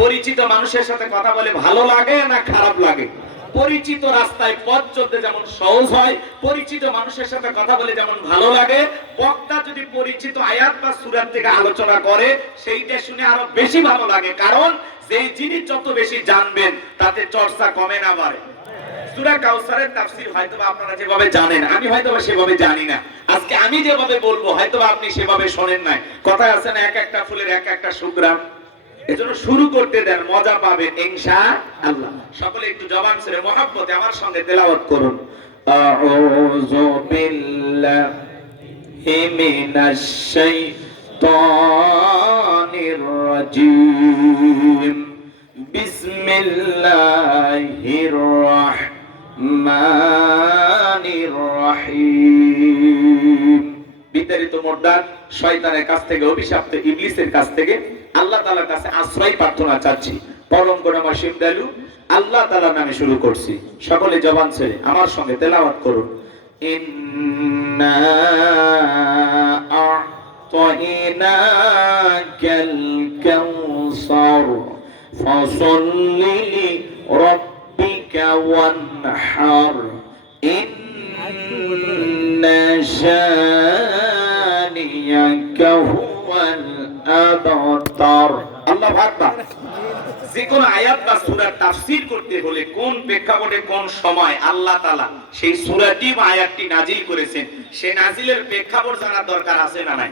পরিচিত মানুষের সাথে কথা বলে ভালো লাগে না খারাপ লাগে? পরিচিত রাস্তায় পথ চলতে যেমন সহজ হয়, পরিচিত মানুষের সাথে কথা বলে যেমন ভালো লাগে, বক্তা যদি পরিচিত আয়াত বা সূরা থেকে আলোচনা করে সেইটা শুনে আরো বেশি ভালো লাগে। কারণ যেই জিনিস যত বেশি জানবেন তাতে চর্চা কমে না বাড়ে। সূরা কাউসারের তাফসীর হয়তোবা আপনারা যেভাবে জানেন, আমি হয়তোবা সেভাবে জানি না। আজকে আমি যেভাবে বলবো হয়তোবা আপনি সেভাবে শোনেন নাই। কথায় আছে না, এক একটা ফুলের এক একটা সুঘ্রাণ। এজন্য শুরু করতে দেন, মজা পাবেন ইনশাআল্লাহ। সকলে একটু জবান ছেড়ে মহব্বতে আমার সঙ্গে তেলাওয়াত করুন। আউযু বিল্লাহি মিনাশ শাইতানির রাজীম। বিসমিল্লাহির রাহমানির রহিম। বিতাড়িত মুর্দাত শয়তানের কাছ থেকে, অভিশপ্ত ইবলিসের কাছ থেকে আল্লাহ তাআলার কাছে আশ্রয় প্রার্থনা চাচ্ছি। পরম করুণাময় দয়ালু আল্লাহ তাআলার নামে শুরু করছি। সকলে জবান ছেড়ে আমার সঙ্গে তেলাওয়াত করুন। ইন্না আ'তাইনাকাল কাউসার ফাসাল্লি লিরাব্বিকা ওয়ানহার ইন্না শানিয়াকা হুয়াল আবতার। আল্লাহু আকবার। যে কোন আয়াত বা সূরার তাফসীর করতে হলে কোন প্রেক্ষাপটে কোন সময় আল্লাহ তাআলা সেই সূরাটি বা আয়াতটি নাজিল করেছেন, সেই নাজিলের প্রেক্ষাপট জানার দরকার আছে না নাই?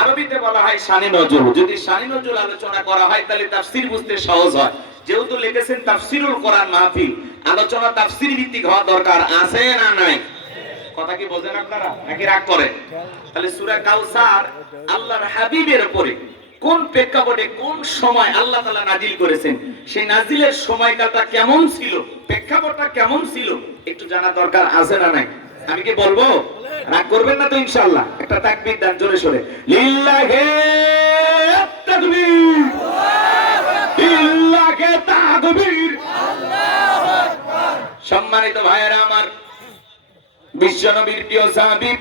আরবিতে বলা হয় শানে নজুল। যদি শানে নজুল আলোচনা করা হয় তাহলে তাফসীর বুঝতে সহজ হয়। যেহেতু লিখেছেন তাফসীরুল কোরআন মাহফিল, আলোচনা তাফসীর ভিত্তিক হওয়া দরকার আছে না নাই? কথা কি বোঝেন আপনারা নাকি রাগ করেন? তাহলে সূরা কাউসার আল্লাহর হাবিবের উপরে কোন প্রেক্ষাপটে কোন সময় আল্লাহ তাআলা নাজিল করেছেন, সেই নাজিলের সময়কালটা কেমন ছিল, প্রেক্ষাপটটা কেমন ছিল একটু জানা দরকার আছে না নাই? আমি কি বলবো? রাগ করবেন না তো ইনশাআল্লাহ? একটা তাকবীর দেন জোরে সোরে। লিল্লাহি তাকবীর, লিল্লাহি তাকবীর, আল্লাহু আকবার। সম্মানিত ভাইয়েরা আমার, বিশ্বনবীর প্রিয় সাহাবী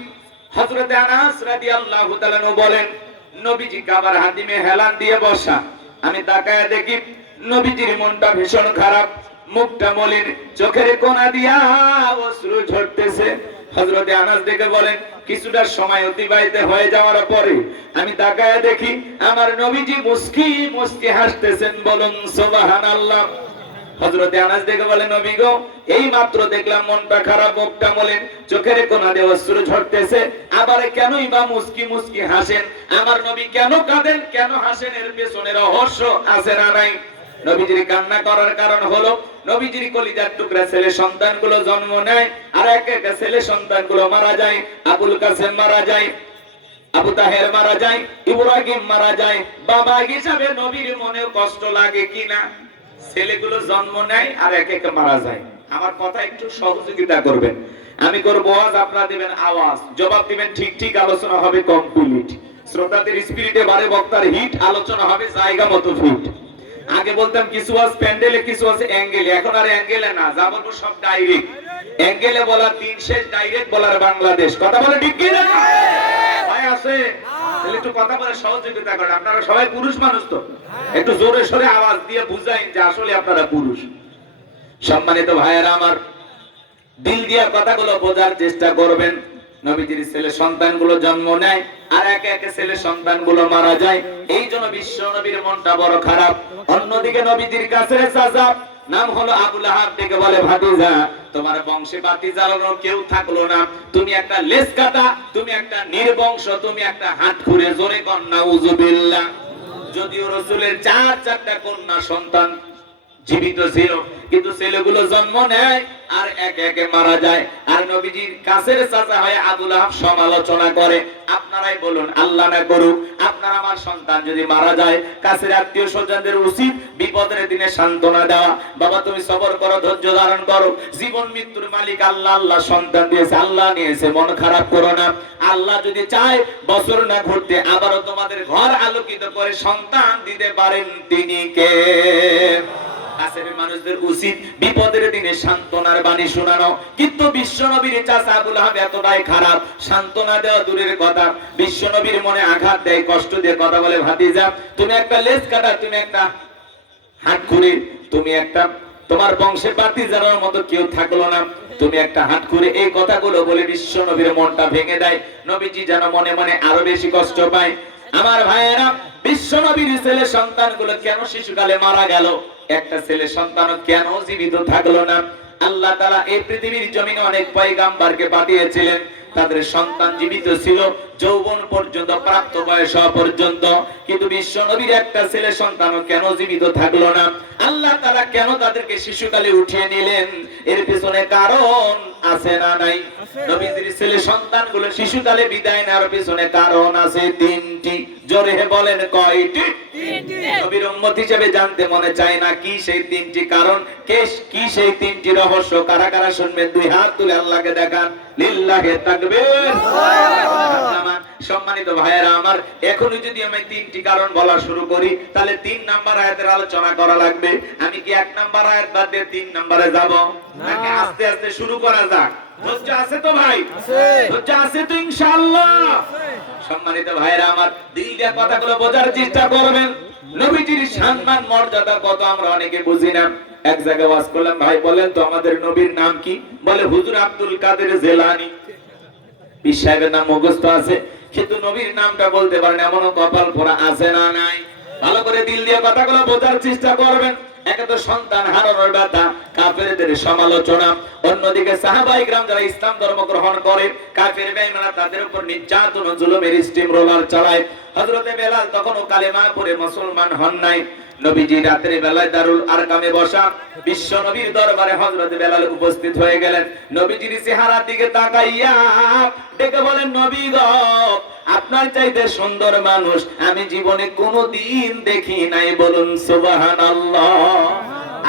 হযরত আনাস রাদিয়াল্লাহু তাআলা বলেন, নবীজি কাবার হাতিমে হেলান দিয়ে বসা। আমি তাকায় দেখি নবীজির মনটা ভীষণ খারাপ, মুখটা মলিন, চোখের কোনা দিয়া অশ্রু ঝরতেছে। হযরত আনাস দেখে বলেন, কিছুটা সময় অতিবাহিত হয়ে যাওয়ার পরে আমি তাকায় দেখি আমার নবীজি মুস্কি মুস্কি হাসতেছেন। বলুন সুবহানাল্লাহ। হযরত আনাস দেখে বলেন, নবী গো, এই মাত্র দেখলাম মনটা খারাপ, মুখটা মলিন, চোখের কোনা দিয়ে অশ্রু ঝরতেছে, আবার কেনই বা মুস্কি মুস্কি হাসেন? আমার নবী কেন কাঁদেন, কেন হাসেন? এর পেছনে রহস্য আছে না নাই? নবীজির কান্না করার কারণ হলো নবীজির কলিজার টুকরা ছেলে সন্তানগুলো জন্ম নেয় আর এক এক ছেলে সন্তানগুলো মারা যায়। আবুল কাসেম মারা যায়, আবু তাহের মারা যায়, ইব্রাহিম মারা যায়। বাবা হিসাবে নবীর মনেও কষ্ট লাগে কিনা? ছেলেগুলো জন্ম নেয় আর এক এক মারা যায়। আমার কথা একটু সহযোগিতা করবেন। আমি করব আওয়াজ, আপনারা দিবেন আওয়াজ, জবাব দিবেন ঠিক ঠিক, আলোচনা হবে কমপ্লিট। শ্রোতাদের স্পিরিটে বারে বক্তার হিট, আলোচনা হবে জায়গা মতো ফিট। আগে বলতাম কিছু আছে প্যান্ডেলে, কিছু আছে অ্যাঙ্গেলে, এখন আর অ্যাঙ্গেলে না, যা বলবো সব ডাইরেক্ট। অ্যাঙ্গেলে বলার দিন শেষ, ডাইরেক্ট বলার বাংলাদেশ। কথা বলে ঠিক কি না ভাই? আছে তাহলে একটু কথা বলে সহযোগিতা করেন। আপনারা সবাই পুরুষ মানুষ তো, একটু জোরে সোরে আওয়াজ দিয়ে বুঝাইন যে আসলে আপনারা পুরুষ। সম্মানিত ভাইয়েরা আমার, দিল দিয়া কথাগুলো বোঝার চেষ্টা করবেন। নবীজির ছেলে সন্তানগুলো জন্ম নেয় আর একে একে ছেলে সন্তানগুলো মারা যায়। এই জন্য বিশ্ব নবীর মনটা বড় খারাপ। অন্যদিকে নবীজির কাছে চাচা নাম হলো আবু লাহাব ডেকে বলে, ভাতিজা, তোমার বংশে বাতি জ্বালানোর কেউ থাকলো না, তুমি একটা লেজ কাটা, তুমি একটা নির্বংশ, তুমি একটা হাত খুঁড়ে, জোরে কন্যা উযুবিল্লাহ। যদিও রাসূলের চারটা কন্যা সন্তান জীবিত ছিল, কিন্তু ছেলেগুলো জন্ম নেয় আর একে একে মারা যায়। আর নবীজির কাছের চাচা হয় আবু লাহাব সমালোচনা করে। আপনারাই বলুন, আল্লাহ না করুক আপনার আমার সন্তান যদি মারা যায়, কাছের আত্মীয় স্বজনদের উচিত বিপদের দিনে সান্ত্বনা দেওয়া। বাবা তুমি সবর করো, ধৈর্য ধারণ করো, জীবন মৃত্যুর মালিক আল্লাহ। আল্লাহ সন্তান দিয়েছে, আল্লাহ নিয়েছে, মন খারাপ করো না। আল্লাহ যদি চায় বছর না ঘুরতে আবারও তোমাদের ঘর আলোকিত করে সন্তান দিতে পারেন, তিনি কে? কাছের মানুষদের উচিত বিপদের দিনে সান্ত্বনার বাণী শোনানো। কিন্তু বিশ্বনবীর চাচা আবু লাহাব এতটাই খারাপ, সান্ত্বনা দেওয়া দূরের কথা, বিশ্বনবীর মনে আঘাত দেয়, কষ্ট দিয়ে কথা বলে, ভাতিজা তুমি একটা লেজ কাটা, তুমি একটা করে তুমি একটা তোমার বংশে বাতি জ্বালানোর মতো কেউ থাকলো না, তুমি একটা হাত করে এই কথাগুলো বলে বিশ্ব নবীর মনটা ভেঙে দেয়। নবীজি যেন মনে মনে আরো বেশি কষ্ট পায়। আমার ভাইয়েরা, বিশ্ব নবীর ছেলে সন্তানগুলো কেন শিশুকালে মারা গেল? একটা ছেলে সন্তান কেন জীবিত থাকলো না? আল্লাহ তাআলা এই পৃথিবীর জমিনে অনেক পয়গাম্বরকে পাঠিয়েছিলেন, তাদের সন্তান জীবিত ছিল যৌবন পর্যন্ত, প্রাপ্ত বয়স হওয়া পর্যন্ত, কিন্তু বিশ্ব নবীর একটা ছেলে সন্তান কেন জীবিত থাকলো না? আল্লাহ তাআলা কেন তাদেরকে শিশুকালে উঠিয়ে নিলেন? এর পিছনে কারণ আছে না নাই? নবীজির ছেলে সন্তানগুলো শিশুকালে বিদায় নেওয়ার পিছনে কারণ আছে তিনটি। জোরে বলেন কয়টি? নবীর উম্মত হিসেবে জানতে মনে চায় না কি সেই তিনটি কারণ, কি সেই তিনটি রহস্য? কারা কারা শুনবেন দুই হাত তুলে আল্লাহকে দেখান। লিল্লাহি তাকবীর। সম্মানিত ভাইয়েরা আমার, এখনই যদি আমি তিনটি কারণ বলা শুরু করি তাহলে 3 নাম্বার আয়াতের আলোচনা করা লাগবে। আমি কি 1 নাম্বার আয়াত বাদ দিয়ে 3 নাম্বারে যাব, নাকি আস্তে আস্তে শুরু করা যাক? ধৈর্য আছে তো ভাই? ধৈর্য আছে তো ইনশাআল্লাহ? সম্মানিত ভাইয়েরা আমার, দিল দিয়ে কথাগুলো বোঝার চেষ্টা করবেন। নবীজির সম্মান মর্যাদা কত আমরা অনেকে বুঝি না। এক জায়গায় ওয়াজ করলাম, ভাই বলেন তো আমাদের নবীর নাম কি? বলে হুজুর আব্দুল কাদের জেলানী। পীর সাহেবের নাম মুখস্থ আছে, কিন্তু নবীর নামটা বলতে পারেন এমনও কপাল পোড়া আছে না নাই? ভালো করে দিল দিয়ে কথাগুলো বোঝার চেষ্টা করবেন। একে তো সন্তান হারানোর ব্যথা, কাফেরদের সমালোচনা, অন্যদিকে সাহাবায়ে কিরাম যারা ইসলাম ধর্ম গ্রহণ করে, কাফের বেঈমানরা তাদের উপর নির্যাতন ও জুলুমের স্টিম রোলার চালায়। হযরতে বেলাল তখনও কালেমা পড়ে মুসলমান হন নাই। নবীজি রাতের বেলায় দারুল আরকামে বসা, বিশ্ব নবীর দরবারে হযরতে বেলাল উপস্থিত হয়ে গেলেন। নবীজির চেহারার দিকে তাকাইয়া ডেকে বলেন, নবী গো, আপনার চাইতে সুন্দর মানুষ আমি জীবনে কোনোদিন দেখি নাই, বলুন সুবহানাল্লাহ।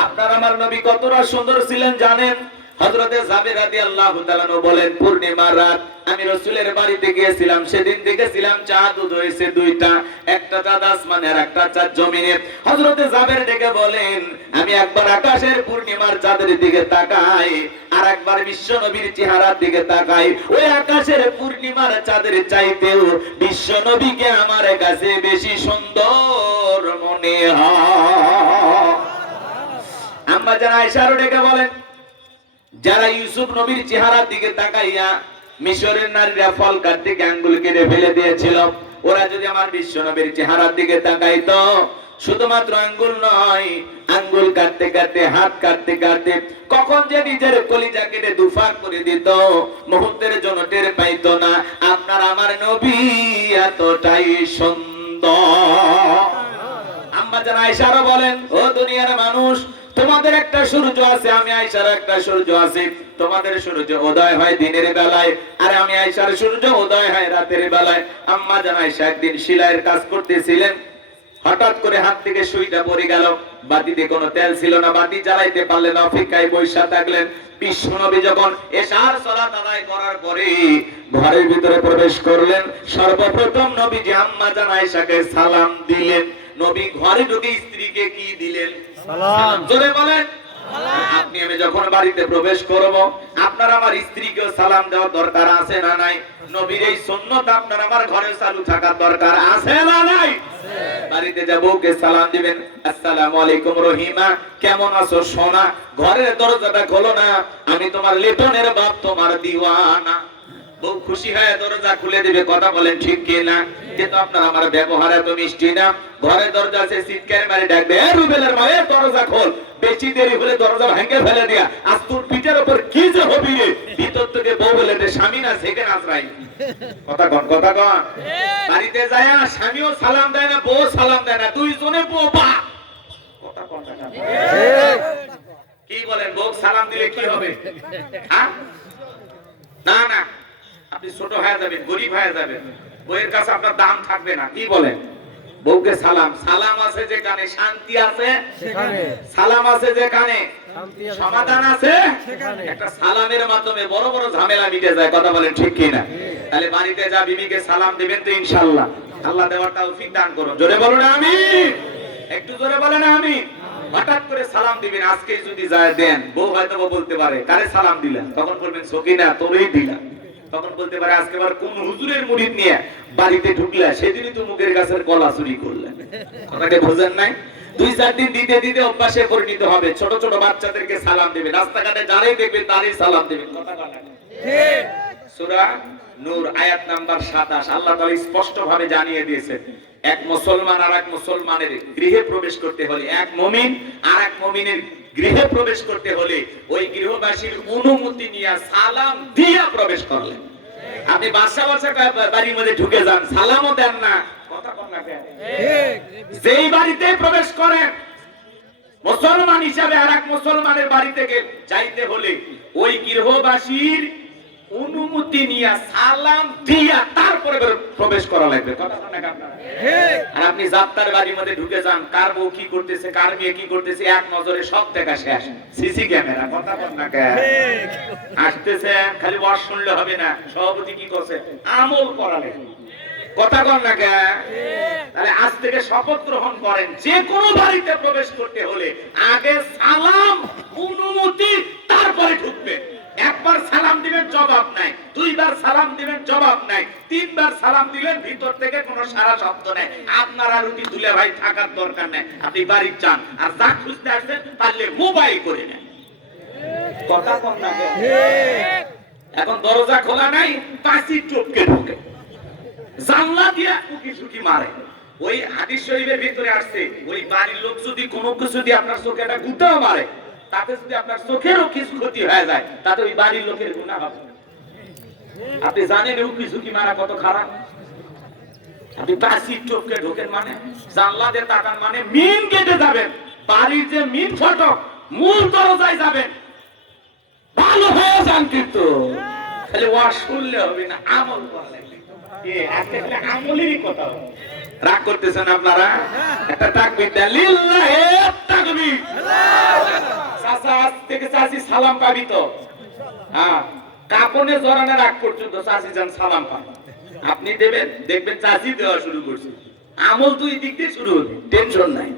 আপনার আমার নবী কতটা সুন্দর ছিলেন জানেন? হযরতে জাবের রাদিয়াল্লাহু তাআলা বলেন, পূর্ণিমার রাত আমি রাসূলের বাড়িতে গিয়েছিলাম, সেদিন দেখেছিলাম চাঁদ উদয় হয়েছে দুইটা, একটা চাঁদ আসমানে আর একটা চাঁদ জমিনে। হযরতে জাবের ডেকে বলেন, আমি একবার আকাশের পূর্ণিমার চাঁদের দিকে তাকাই, আর একবার বিশ্ব নবীর চেহারার দিকে তাকাই, ওই আকাশের পূর্ণিমার চাঁদের চাইতেও বিশ্ব নবীকে আমার কাছে বেশি সুন্দর মনে হয়। আম্মা জান আয়েশা ডেকে বলেন, যারা ইউসুফ নবীর চেহারার দিকে তাকাইয়া মিশরের নারীরা ফল কাটতে আঙ্গুল কেটে ফেলে দিয়েছিল, ওরা যদি আমার বিশ্ব নবীর চেহারার দিকে তাকাইতো, শুধুমাত্র আঙ্গুল নয়, আঙ্গুল কাটতে কাটতে, হাত কাটতে কাটতে কখন যে নিজের কলিজা কেটে দুফাক করে দিত, মুহূর্তের জন্য টের পাইতো না। আপনার আমার নবী এতটাই সুন্দর। আম্মা জান আয়েশা বলেন, ও দুনিয়ার মানুষ, তোমাদের একটা সূর্য আছে, আমি আয়েশার একটা সূর্য আছে। তোমাদের সূর্য উদয় হয় দিনের বেলায়, আর আমি আয়েশার সূর্য উদয় হয় রাতের বেলায়। আম্মা জান আয়েশা একদিন সেলাইয়ের কাজ করতেছিলেন, হঠাৎ করে হাত থেকে সুইটা পড়ে গেল। বাতিতে কোনো তেল ছিল না, বাতি জ্বালাইতে পারলেন, অপেক্ষায় বসে থাকলেন। বিশ্ব নবী যখন এশার সালাত আদায় করার পরে ঘরের ভিতরে প্রবেশ করলেন, সর্বপ্রথম নবীজি আম্মা জান আয়েশাকে সালাম দিলেন। নবী ঘরে ঢুকে স্ত্রীকে কি দিলেন? সালাম। জোরে বলেন। আপনি আমি যখন বাড়িতে প্রবেশ করব, আপনার আমার স্ত্রীকেও সালাম দেওয়ার দরকার আছে না নাই? নবীর এই সুন্নাত আপনার আমার ঘরে চালু থাকার দরকার আছে না নাই? বাড়িতে যাব কে সালাম দিবেন, আসসালামু আলাইকুম রহিমা, কেমন আছো সোনা? ঘরের দরজাটা খোলো না, আমি তোমার লিটনের বাপ, তোমার দিওয়ানা। বউ খুশি হয়ে দরজা খুলে দিবে, কথা বলেন ঠিক কি না? কিন্তু আপনার আমার ব্যবহার এত মিষ্টি না। ঘরের দরজা আছে, চিৎকার মারি ডাকবে, এ রুবেলের মা, দরজা খোল। বেশি দেরি হলে দরজা ভেঙে ফেলে দিয়া, আজ তোর পিঠের উপর কি যে হবি রে। ভিতর থেকে বউ বলে, স্বামী না সেখানে আশ্রাই। কথা কন, কথা কন। বাড়িতে যায় না, স্বামীও সালাম দেয় না, বউ সালাম দেয় না, দুইজনে বোবা। কথা কন, কি বলেন? বউ সালাম দিলে কি হবে? না না, আপনি ছোট হয়ে যাবেন, গরিব হয়ে যাবেন, বউয়ের কাছে আপনার দাম থাকবে না। কি বলেন? বউকে সালাম, সালাম আছে যেখানে শান্তি আছে সেখানে, সালাম আছে যেখানে সমাধান আছে সেখানে। একটা সালামের মাধ্যমে বড় বড় ঝামেলা মিটে যায়, কথা বলেন ঠিক কি না? তাহলে বাড়িতে যা বিবিকে সালাম দিবেন তো ইনশাআল্লাহ। আল্লাহ দেওয়ার তৌফিক দান করুন। জোরে বলুন আমিন। একটু জোরে বলেন আমিন। হঠাৎ করে সালাম দিবেন, আজকে যদি যায় দেন, বউ হয়তো বলতে পারে, কারে সালাম দিলেন? তখন বলবেন সকিনা, তোরই দিলাম। তখন বলতে পারে, আজকে আবার কোন হুজুরের মুরিদ নিয়ে বাড়িতে ঢুকলা, সেদিনই তো মুখের গাছের কলা চুরি করলেন। কথাকে বোঝেন নাই? 2-4 দিন দিতে দিতে অভ্যাসে পরিণত হবে। ছোট ছোট বাচ্চাদেরকে সালাম দেবে, রাস্তাঘাটে যারাই দেখবে তারই সালাম দেবে। কথা বলেন ঠিক? সূরা নূর আয়াত নাম্বার 27 আল্লাহ তাআলা স্পষ্ট ভাবে জানিয়ে দিয়েছেন, এক মুসলমান আর এক মুসলমানের গৃহে প্রবেশ করতে হলে, এক মুমিন আর এক মুমিনের গৃহে প্রবেশ করতে হলে ওই গৃহবাসীর অনুমতি নিয়ে সালাম দিয়ে প্রবেশ করলেন। আপনি বাসা বাড়ির মধ্যে ঢুকে যান, সালামও দেন না, কথা বল না কেন? ঠিক। যেই বাড়িতে প্রবেশ করেন মুসলমান হিসাবে আর এক মুসলমানের বাড়ি থেকে যাইতে হলে ওই গৃহবাসীর অনুমতি নিয়ে সালাম দিয়া তারপরে প্রবেশ করা লাগবে। কথা বল না কেন? ঠিক। আর আপনি যাত্রার বাড়ির মধ্যে ঢুকে যান, কার বউ কি করতেছে, কার মেয়ে কি করতেছে, এক নজরে সব দেখা শেষ। CC camera. কথা বল না কেন? ঠিক। আসতেছে, খালি ওয়াজ শুনলে হবে না, সভাপতি কি করছে আমল করা লাগবে। কথা বল না কেন? তাহলে আজ থেকে শপথ গ্রহণ করেন, যে কোনো বাড়িতে প্রবেশ করতে হলে আগে সালাম অনুমতি তারপরে ঢুকবেন। একবার সালাম দিবেন জবাব নাই, 2বার সালাম দিবেন জবাব নাই, 3বার সালাম দিলেন ভিতর থেকে কোনো সারা শব্দ নাই। আপনার আর উনি দুলে ভাই থাকার দরকার নাই, আপনি বাড়ি যান, আর যা খুঁজতে আসছেন পারলে মোবাইল করে নেন। কথা বল না কেন? এখন দরজা খোলা নাই, পাশি টপকে ঢোকে, জানলা দিয়ে উকি ঝুঁকি মারে। ওই হাদিস শরীফের ভিতরে আসছে, ওই বাড়ির লোক যদি কোনো কিছু দিয়ে আপনার চোখে একটা গুঁতাও মারে, তাতে যদি আপনার চোখেরও কিছু ক্ষতি হয়ে যায়, তাতে ওই বাড়ির লোকের গুনাহ হবে। আপনি জানেন উকি ঝুঁকি মারা কত খারাপ? আপনি পাশি টপকে ঢোকেন মানে, জানলা দিয়ে তাকান মানে মেইন গেটে যাবেন, বাড়ির যে মেইন ফটক মূল দরজায় যাবেন। ভালো হয়ে যান, কিন্তু খালি ওয়াজ শুনলে হবে না, আমল করা লাগবে। আমলেরই কথা। রাগ করতেছেন আপনারা? একটা তাকবীর দেন, লিল্লাহি তাকবীর। চাচা আজ থেকে চাচি সালাম পাবি তো? হ্যাঁ, কাপনে জড়ানোর আগ পর্যন্ত চাচি যান সালাম পান, আপনি দেবেন, দেখবেন চাচি দেওয়া শুরু করছে। আমল 2 দিক দিয়ে শুরু হবে, টেনশন নাই।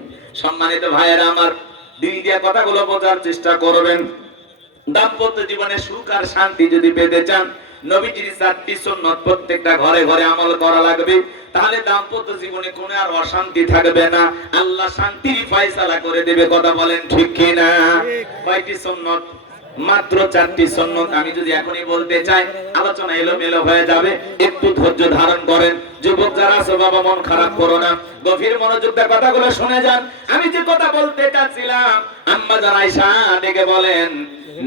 সম্মানিত ভাইয়েরা আমার, দিন দিয়া কথাগুলো বোঝার চেষ্টা করবেন। দাম্পত্য জীবনে সুখ আর শান্তি যদি পেতে চান, নবীজির 4টি সুন্নাত প্রত্যেকটা ঘরে ঘরে আমল করা লাগবে, তাহলে দাম্পত্য জীবনে কোনো আর অশান্তি থাকবে না, আল্লাহ শান্তির ফয়সালা করে দেবে। কথা বলেন ঠিক কি না? কয়টি সুন্নাত? মাত্র 4টি সুন্নাত। আমি যদি এখনই বলতে চাই আলোচনা এলোমেলো হয়ে যাবে, একটু ধৈর্য ধারণ করেন। যুবক যারা আছো বাবা, মন খারাপ করো না, গভীর মনোযোগ দিয়ে কথাগুলো শুনে যান। আমি যে কথা বলতে চাচ্ছিলাম, আম্মা জান আয়েশা ডেকে বলেন,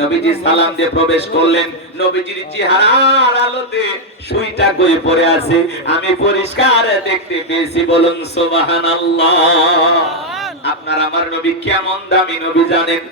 নবীজি সালাম দিয়ে প্রবেশ করলেন, নবীজির চেহারার আলোতে সুইটা গয়ে পড়ে আছে, আমি পরিষ্কার দেখতে পেয়েছি। বলুন সুবহানাল্লাহ। আপনার আমার নবী কেমন দামি নবী জানেন?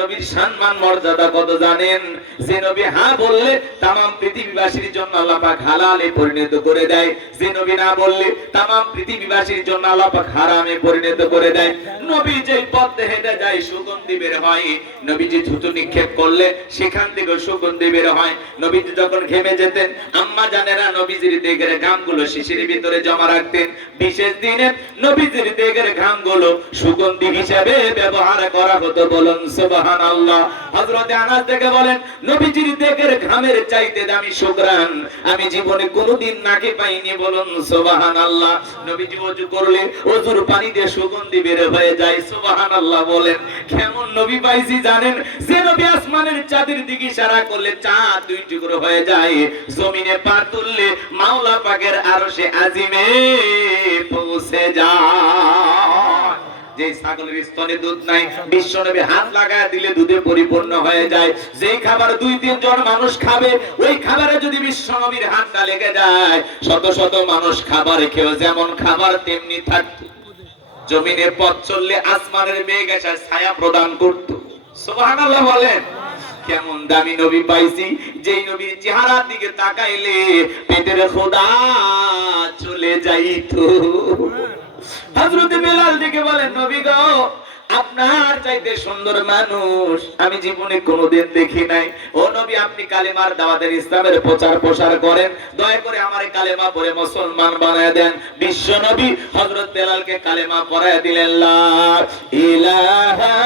নবীর সম্মান মর্যাদা কত জানেন? যে নবী হ্যাঁ বললে তামাম পৃথিবীবাসীর জন্য আল্লাহ পাক হালালে পরিণত করে দেয়, যে নবী না বললে তামাম পৃথিবীবাসীর জন্য আল্লাহ পাক হারামে পরিণত করে দেয়। নবী যেই পথে হেঁটে যায় সুগন্ধি বের হয়, নবীজি থুতু নিক্ষেপ করলে সেখান থেকে সুগন্ধি বের হয়। নবীজি যখন ঘেমে যেতেন, আম্মা জানেরা নবীজির দেহের ঘামগুলো শিশির ভিতরে জমা রাখতেন। বিশেষ দিনে নবীজির দেহের ঘামগুলো সুগন্ধি হিসেবে ব্যবহার করা হতো। বলুন সুবহানাল্লাহ। হযরত আনাস থেকে বলেন, নবীজির দেহের ঘামের চাইতে দামি সুঘ্রাণ আমি জীবনে কোনোদিন নাকে পাইনি। বলুন সুবহানাল্লাহ। নবীজি ওযু করলে ওযুর পানি দিয়ে সুগন্ধি বের হয়ে যায়। সুবহানাল্লাহ বলেন। কেমন নবী পাইছি জানেন? যে নবী আসমানের চাঁদের দিকে ইশারা করলে চাঁদ 2 টুকরো হয়ে যায়, জমিনে পা তুললে মাওলা পাকের আরশে আজিমে পৌঁছে যায়। যে ছাগলের স্তনে দুধ নাই, বিশ্বনবী হাত লাগায় দিলে দুধে পরিপূর্ণ হয়ে যায়। যেই খাবার 2-3 জন মানুষ খাবে, ওই খাবারে যদি বিশ্বনবীর হাতটা লেগে যায়, শত শত মানুষ খাবার খেয়েও যেমন খাবার তেমনি থাকতো। জমিনে পথ চললে আসমানের মেঘ এসে ছায়া প্রদান করত। সুবহানাল্লাহ বলেন। কেমন দামি নবী পাইছি, যেই নবীর চেহারার দিকে তাকাইলে পেটের খোদা চলে যাইতো। হযরত বেলাল দিকে বলেন, নবী গো, আপনার চাইতে সুন্দর মানুষ আমি জীবনে কোনোদিন দেখি নাই। ও নবী, আপনি কালেমার দাওয়াতের ইসলামের প্রচার প্রসার করেন, দয়া করে আমারে কালেমা পড়ে মুসলমান বানায় দেন। বিশ্ব নবী হযরত বেলালকে কালেমা পড়ায় দিলেন। লা ইলাহা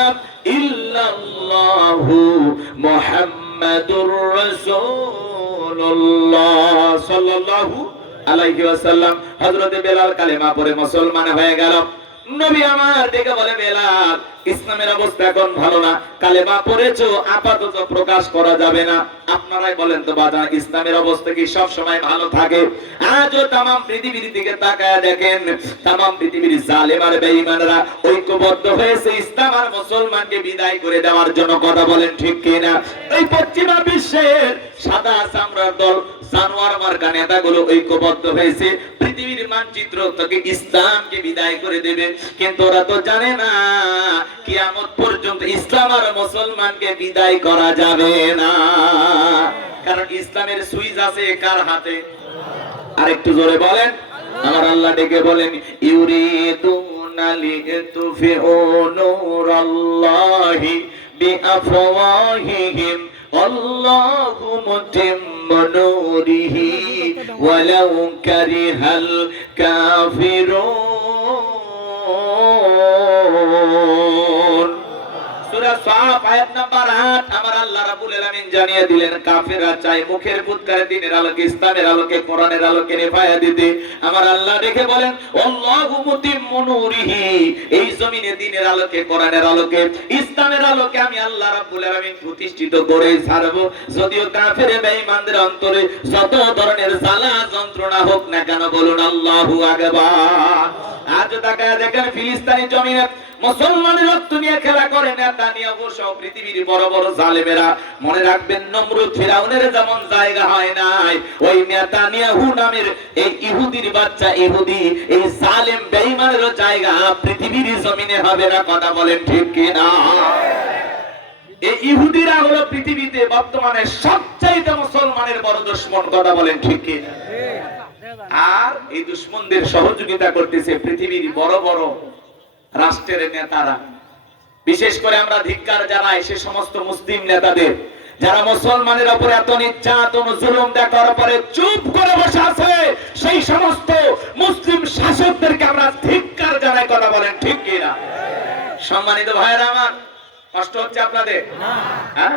ইল্লাল্লাহু মুহাম্মাদুর রাসূলুল্লাহ সাল্লাল্লাহু আলাইহি ওয়াসাল্লাম। হযরত বেলাল কালেমা পড়ে মুসলমান হয়ে গেল। নবী আমার দেখে বলে, বেলাল, ইসলামের অবস্থা এখন ভালো না, কালেমা পড়েছো, আপাতত প্রকাশ করা যাবে না। আপনারাই বলেন তো বাজান, ইসলামের অবস্থা কি সব সময় ভালো থাকে? আজও তাম পৃথিবীর দিকে তাকায় দেখেন, তাম পৃথিবীর জালেম আর বেঈমানরা ঐক্যবদ্ধ হয়েছে ইসলাম আর মুসলমানকে বিদায় করে দেওয়ার জন্য। কথা বলেন ঠিক কিনা? এই পশ্চিমা বিশ্বের সাদা চামড়ার দল জানোয়ার মার্কা নেতাগুলো ঐক্যবদ্ধ হয়েছে পৃথিবীর মানচিত্র থেকে ইসলামকে বিদায় করে দেবে, কিন্তু ওরা তো জানে না কিয়ামত পর্যন্ত ইসলাম আর মুসলমানকে বিদায় করা যাবে না। কারণ ইসলামের সুইচ আছে কার হাতে? আরেকটু জোরে বলেন। আমার আল্লাহ ডেকে বলেন, ইউরিদুনা লিতুফিউ নূরাল্লাহি বিআফওয়াহিহিম আল্লাহু মুতিম্মু নূরিহি ওয়ালাউ কারিহাল কাফিরুন। সূরা সাফ আয়াত নাম্বার 8। আমার আল্লাহ রাব্বুল আলামিন জানিয়ে দিলেন, কাফেররা চায় মুখের ফুৎকারে দিনের আলোকে, ইসলামের আলোকে, কোরআনের আলোকে নেভায়া দিতে। আমার আল্লাহ দেখে বলেন, আল্লাহু মুতিম্মু নূরিহি, এই জমিনে দিনের আলোকে, কোরআনের আলোকে, ইসলামের আলোকে আমি আল্লাহ রাব্বুল আলামিন প্রতিষ্ঠিত করে ছাড়বো। যদিও কাফের বেঈমানদের অন্তরে যত ধরনের জ্বালা যন্ত্রণা হোক না কেন, বলুন আল্লাহু আকবার। আজ তাকায় দেখেন ফিলিস্তিনি জমিনে মুসলমানের রক্ত নিয়ে খেলা করে নেতানিয়াহু সহ পৃথিবীর বড় বড় জালেমেরা। মনে রাখবেন, নমরুদ ফিরাউনের যেমন জায়গা হয় নাই, ওই নেতানিয়াহু নামের এই ইহুদির বাচ্চা ইহুদি, এই জালেম বেঈমানের জায়গা পৃথিবীর জমিনে হবে না। কথা বলেন ঠিক কিনা? এই ইহুদিরা হলো পৃথিবীতে বর্তমানে সবচাইতে মুসলমানের বড় দুশমন। কথা বলেন ঠিক কিনা? আর এই দুশমনদের সহযোগিতা করতেছে পৃথিবীর বড় বড় রাষ্ট্রের নেতারা। বিশেষ করে আমরা ধিক্কার জানাই সে সমস্ত মুসলিম নেতাদের যারা মুসলমানের উপর এত নির্যাতন জুলুম দেখার পরে চুপ করে বসে আছে। সেই সমস্ত মুসলিম শাসকদেরকে আমরা ধিক্কার জানাই। কথা বলেন ঠিক কিনা? সম্মানিত ভাইরা আমার, কষ্ট হচ্ছে আপনাদের? হ্যাঁ,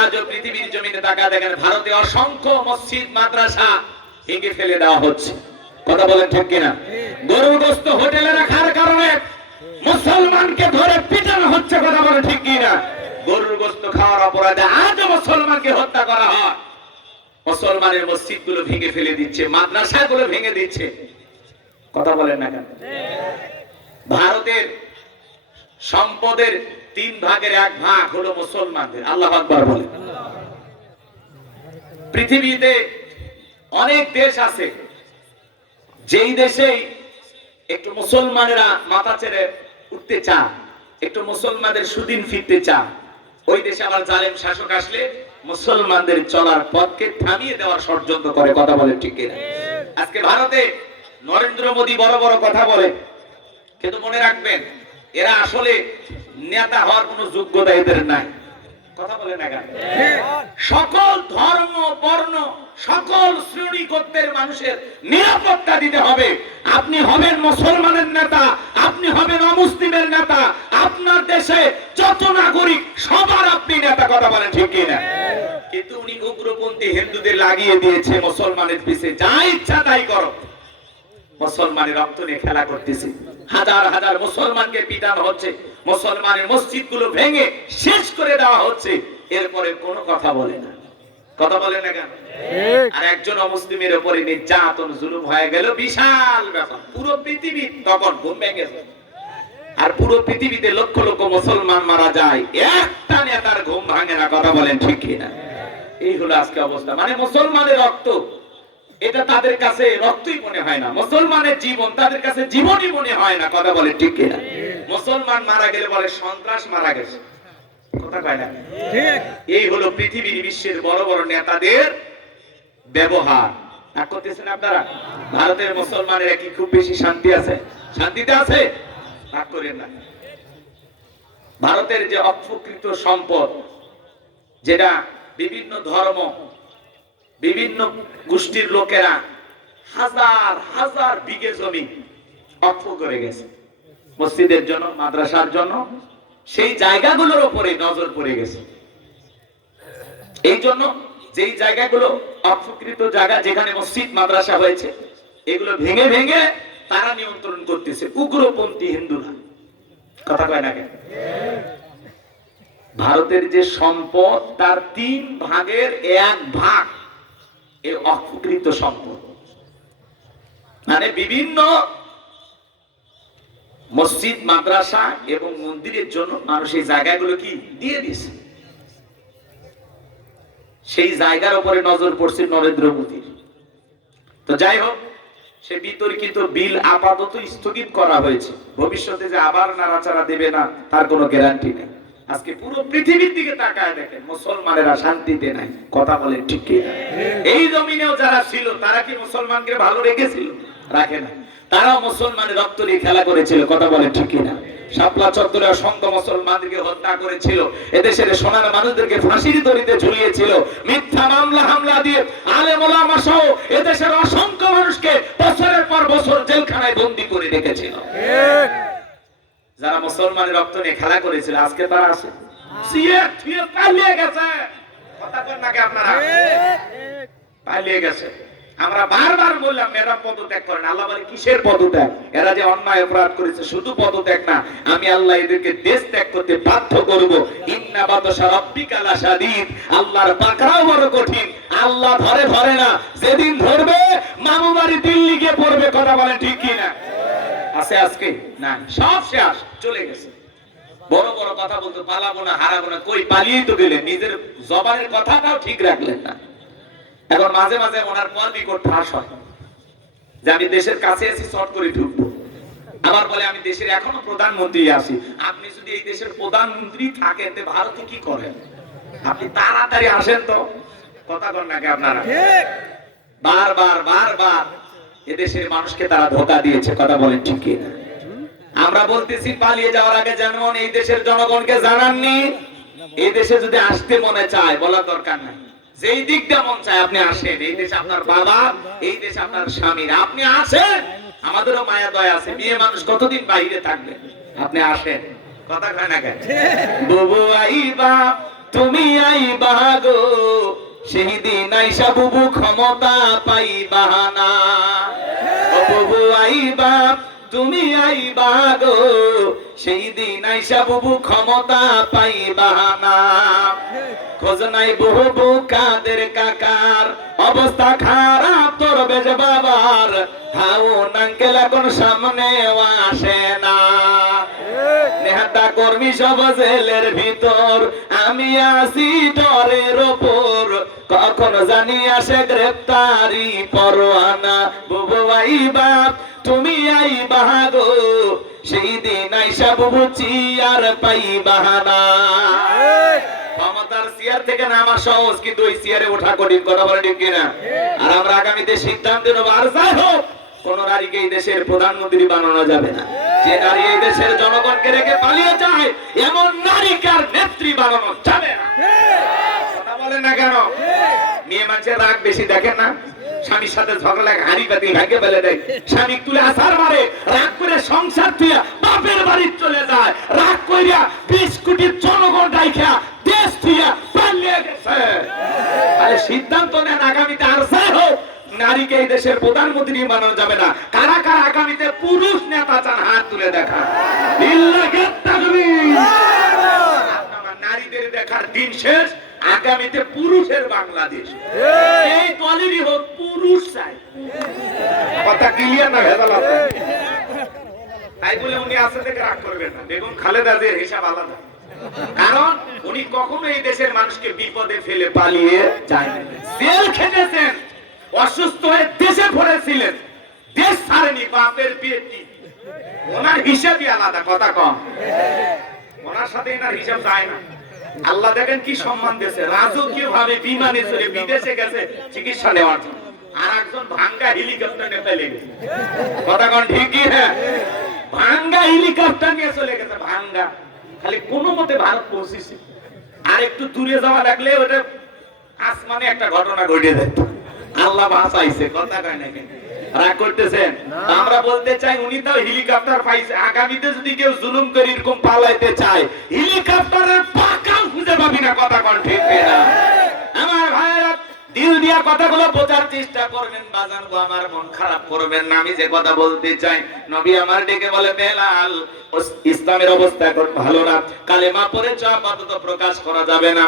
আজও পৃথিবীর জমিনে তাকা দেখেন, ভারতে অসংখ্য মসজিদ মাদ্রাসা ভেঙে ফেলে দেওয়া হচ্ছে। কথা বলেন ঠিক কিনা? গরুগ্রস্ত হোটেলে রাখার কারণে মুসলমানকে ধরে পিটানো হচ্ছে। কথা বলেন ঠিক কিনা? গরুর গোস্ত খাওয়ার অপরাধে আজ মুসলমানকে হত্যা করা হয়। মুসলমানের মসজিদগুলো ভেঙে ফেলে দিচ্ছে, মাদ্রাসাগুলো ভেঙে দিচ্ছে। কথা বলেন না কেন? ভারতের সম্পদের 3 ভাগের 1 ভাগ হলো মুসলমানদের। আল্লাহু আকবার বলেন। পৃথিবীতে অনেক দেশ আছে যেই দেশে একটু মুসলমানেরা মাথা ছেড়ে উঠতে চায়, একটু মুসলমানদের সুদিন ফিরতে চায়, ওই দেশে আবার জালেম শাসক আসলে মুসলমানদের চলার পথকে থামিয়ে দেওয়ার ষড়যন্ত্র করে। কথা বলে ঠিক কিনা? আজকে ভারতে নরেন্দ্র মোদী বড় বড় কথা বলে, কিন্তু মনে রাখবেন এরা আসলে নেতা হওয়ার কোনো যোগ্যতা এদের নাই। কথা বলে না কেন? সকল ধর্ম বর্ণ সকল শ্রেণী গোত্রের মানুষের নিরাপত্তা দিতে হবে। আপনি হবেন মুসলমানের নেতা, আপনি হবেন অমুসলিমের নেতা, আপনার দেশে যত নাগরিক সবার আপনি নেতা। কথা বলেন ঠিক কিনা? কিন্তু উনি উগ্রপন্থী হিন্দুদের লাগিয়ে দিয়েছে মুসলমানের পিছে, যা ইচ্ছা তাই করো। মুসলমানের রক্ত নিয়ে খেলা করতেছে, হাজার হাজার মুসলমানকে পিটানো হচ্ছে, মুসলমানের মসজিদগুলো ভেঙে শেষ করে দেওয়া হচ্ছে, এরপরে কোনো কথা বলে না। কথা বলে না কেন? আর একজন অমুসলিমের উপরে নির্যাতন জুলুম হয়ে গেল, বিশাল ব্যাপার। পুরো পৃথিবী তখন ঘুম ভেঙে যায়। আর পুরো পৃথিবীতে লক্ষ লক্ষ মুসলমান মারা যায়, একটা নেতার ঘুম ভাঙে না। কথা বলেন ঠিক কিনা? এই হলো আজকে অবস্থা। মানে মুসলমানের রক্ত এটা তাদের কাছে রক্তই মনে হয় না, মুসলমানের জীবন তাদের কাছে জীবনই মনে হয় না। কথা বলে ঠিক কিনা? মুসলমান মারা গেলে বলে সন্ত্রাস মারা গেছে। কথা কয় না? এই হলো পৃথিবীর বিশ্বের বড় বড় নেতাদের ব্যবহার। রাগ করতেছেন আপনারা? ভারতের মুসলমানেরা কি খুব বেশি শান্তি আছে? শান্তিতে আছে? রাগ করেন না। ভারতের যে অপ্রকৃত সম্পদ, যেটা বিভিন্ন ধর্ম বিভিন্ন গোষ্ঠীর লোকেরা হাজার হাজার বিঘে জমি অক্ষ করে গেছে মসজিদের জন্য, মাদ্রাসার জন্য, সেই জায়গাগুলোর উপরে নজর পড়ে গেছে। এই জন্য যেই জায়গাগুলো অপ্রকৃত জায়গা, যেখানে মসজিদ মাদ্রাসা হয়েছে, এগুলো ভেঙে ভেঙে তারা নিয়ন্ত্রণ করতেছে, উগ্রপন্থী হিন্দুরা। কথা কয় না কেন? ভারতের যে সম্পদ তার 3 ভাগের 1 ভাগ এই অকৃত সম্পদ, মানে বিভিন্ন মসজিদ, মাদ্রাসা এবং মন্দিরের জন্য মানুষ এই জায়গাগুলো কি দিয়ে দিয়েছে। সেই জায়গার উপরে নজর পড়ছে নরেন্দ্র মোদীর। তো যাই হোক, সে বিতর্কিত বিল আপাতত স্থগিত করা হয়েছে। ভবিষ্যতে যে আবার নাড়াচাড়া দেবে না তার কোনো গ্যারান্টি নেই। আজকে পুরো পৃথিবীর দিকে তাকায় দেখেন, মুসলমানেরা শান্তিতে নাই। কথা বলেন ঠিক কি? এই জমিনেও যারা ছিল তারা কি মুসলমানকে ভালো রেখেছিল? রাখে না। তারাও মুসলমানের রক্ত নিয়ে খেলা করেছিল। কথা বলেন ঠিক কি না? শাপলা চত্বরে অসংখ্য মুসলমানদেরকে হত্যা করেছিল, এদেশের সোনার মানুষদেরকে ফাঁসির দড়িতে ঝুলিয়েছিল, মিথ্যা মামলা হামলা দিয়ে আলেম ওলামা সহ এদেশের অসংখ্য মানুষকে বছরের পর বছর জেলখানায় বন্দী করে রেখেছিল। যারা মুসলমানের রক্ত নিয়ে খেলা করেছিল আজকে তারা আছে পালিয়ে গেছে। কথা বলেন নাকি আপনারা? পালিয়ে গেছে। আমরা বারবার বললাম এরা পদত্যাগ করেন। আল্লাহ বলে কিসের পদত্যাগ? এরা যে অন্যায় অপরাধ করেছে, শুধু পদত্যাগ না, আমি আল্লাহ এদেরকে দেশ ত্যাগ করতে বাধ্য করব। ইন্না বাতশা রাব্বিকা লাশাদীদ, আল্লাহর পাকড়াও বড় কঠিন। আল্লাহ ধরে না, যেদিন ধরবে মামু বাড়ি দিল্লি গিয়ে পড়বে। কথা বলেন ঠিক কি না? আছে আজকে না, সব শেষ, চলে গেছে। বড় বড় কথা বলতে পালাবো না, হারাবো না, কই পালিয়েই তো গেলেন, নিজের জবানের কথাটাও ঠিক রাখলেন না। এখন মাঝে মাঝে ওনার পর বিকট ঠাস হয় যে আমি দেশের কাছে আছি, শর্ট করে ঢুকবো। আবার বলে আমি দেশের এখনো প্রধানমন্ত্রী আছি। আপনি যদি এই দেশের প্রধানমন্ত্রী থাকেন তো ভারতে কি করেন? আপনি তাড়াতাড়ি আসেন তো। কথা বলেন নাকি আপনারা? বারবার এদেশের মানুষকে তারা ধোঁকা দিয়েছে। কথা বলেন ঠিক কি না? আমরা বলতেছি পালিয়ে যাওয়ার আগে যেমন এই দেশের জনগণকে জানাননি, এই দেশে যদি আসতে মনে চায় বলার দরকার নাই। যেই দিক দিয়ে মন চায় আপনি আসেন। এই দেশে আপনার বাবা, এই দেশে আপনার স্বামীর, আপনি আসেন। আমাদেরও মায়া দয়া আছে, মেয়ে মানুষ কতদিন বাইরে থাকবে, আপনি আসেন। কথা কয় না কেন? বুবু আইবা তুমি আইবা গো, সেই দিন আইসা বুবু ক্ষমতা পাইবা না। ও বুবু আইবা তুমি আইবা গো, সেই দিন আইসা বুবু ক্ষমতা পাইবা না। খোঁজ নাই বুবু কাদের কাকার, অবস্থা খারাপ তোর বেজ বাবার, হাউ নাঙ্কেল এখন সামনে আসে না। নেতা কর্মী সব জেলের ভিতর, আমি আসি ডরের ওপর, কখন জানি আসে গ্রেপ্তারি পরোয়ানা। বুবু আইবা তুমি আইবা গো, সেই দিন আইসা বুবু চিয়ার পাইবা না। ক্ষমতার চেয়ার থেকে নামা সহজ, কিন্তু ওই চেয়ারে ওঠা কঠিন। কথা বলে ঠিক কিনা? আর আমরা আগামীতে সিদ্ধান্ত নেব, আর যাই হোক কোন নারীকে এই দেশের প্রধানমন্ত্রী বানানো যাবে না। যে নারী এই দেশের জনগণকে রেখে পালিয়ে যায়, এমন নারীকে আর নেত্রী বানানো যাবে না। কথা বলেন না কেন? মেয়ে মানুষের রাগ বেশি দেখেন না? স্বামীর সাথে ঝগড়া লাগে, হাড়ি পাতিল ভাগে ফেলে দেয়, স্বামী তুলে আসার মারে রাগ করে সংসার তুইয়া বাপের বাড়ি চলে যায়, রাগ কইরা 20 কোটি জনগণ রাইখা দেশ তুইয়া পালিয়ে গেছে। আরে সিদ্ধান্ত নেন আগামীতে আর যাই হোক নারীকে এই দেশের প্রধানমন্ত্রী বানানো যাবে না। কারা কারা আগামীতে পুরুষ নেতা চান হাত তুলে দেখা। নারীদের দেখার দিন শেষ, আগামীতে পুরুষের বাংলাদেশ। এই দলেরই হোক, পুরুষ চাই। কথা ক্লিয়ার না? ভেজাল আছে? তাই বলে উনি আসে থেকে রাগ করবেন না। বেগম খালেদা জিয়ার হিসাব আলাদা, কারণ উনি কখনো এই দেশের মানুষকে বিপদে ফেলে পালিয়ে যায় না। জেল খেটেছেন, অসুস্থ হয়ে দেশে পড়েছিলেন, দেশ ছাড়েনি, বাপের পেটি। ওনার হিসাবই আলাদা। কথা কম, ওনার সাথে এনার হিসাব যায় না। আল্লাহ দেখেন কি সম্মান দিয়েছে, রাজকীয় ভাবে বিমানে চড়ে বিদেশে গেছে চিকিৎসা নেওয়ার জন্য, আর একজন ভাঙ্গা হেলিকপ্টার নিয়ে চলে গেছে। কথা কোন ঠিকই? হ্যাঁ, ভাঙ্গা হেলিকপ্টার নিয়ে চলে গেছে। ভাঙ্গা খালি কোনো মতে ভারত পৌঁছেছে, আর একটু দূরে যাওয়া লাগলে ওটা আসমানে একটা ঘটনা ঘটে যেত। আল্লাহ বাঁচাইছে। কথা কয় নাকি? রাগ করতেছেন? আমরা বলতে চাই উনি তো হেলিকপ্টার পাইছে, আগামীতে যদি কেউ জুলুম করে এরকম পালাইতে চায় হেলিকপ্টারের পাকাও খুঁজে পাবি না। কথা কোন ঠিক না? আমার ভাইয়েরা দিল দিয়ে দিয়া কথাগুলো বোঝার চেষ্টা করবেন বাজান গো, আমার মন খারাপ করবেন না। আমি যে কথা বলতে চাই, নবী আমার ডেকে বলে বেলাল ইসলামের অবস্থা এখন ভালো না, কালেমা পড়ে আপাতত প্রকাশ করা যাবে না।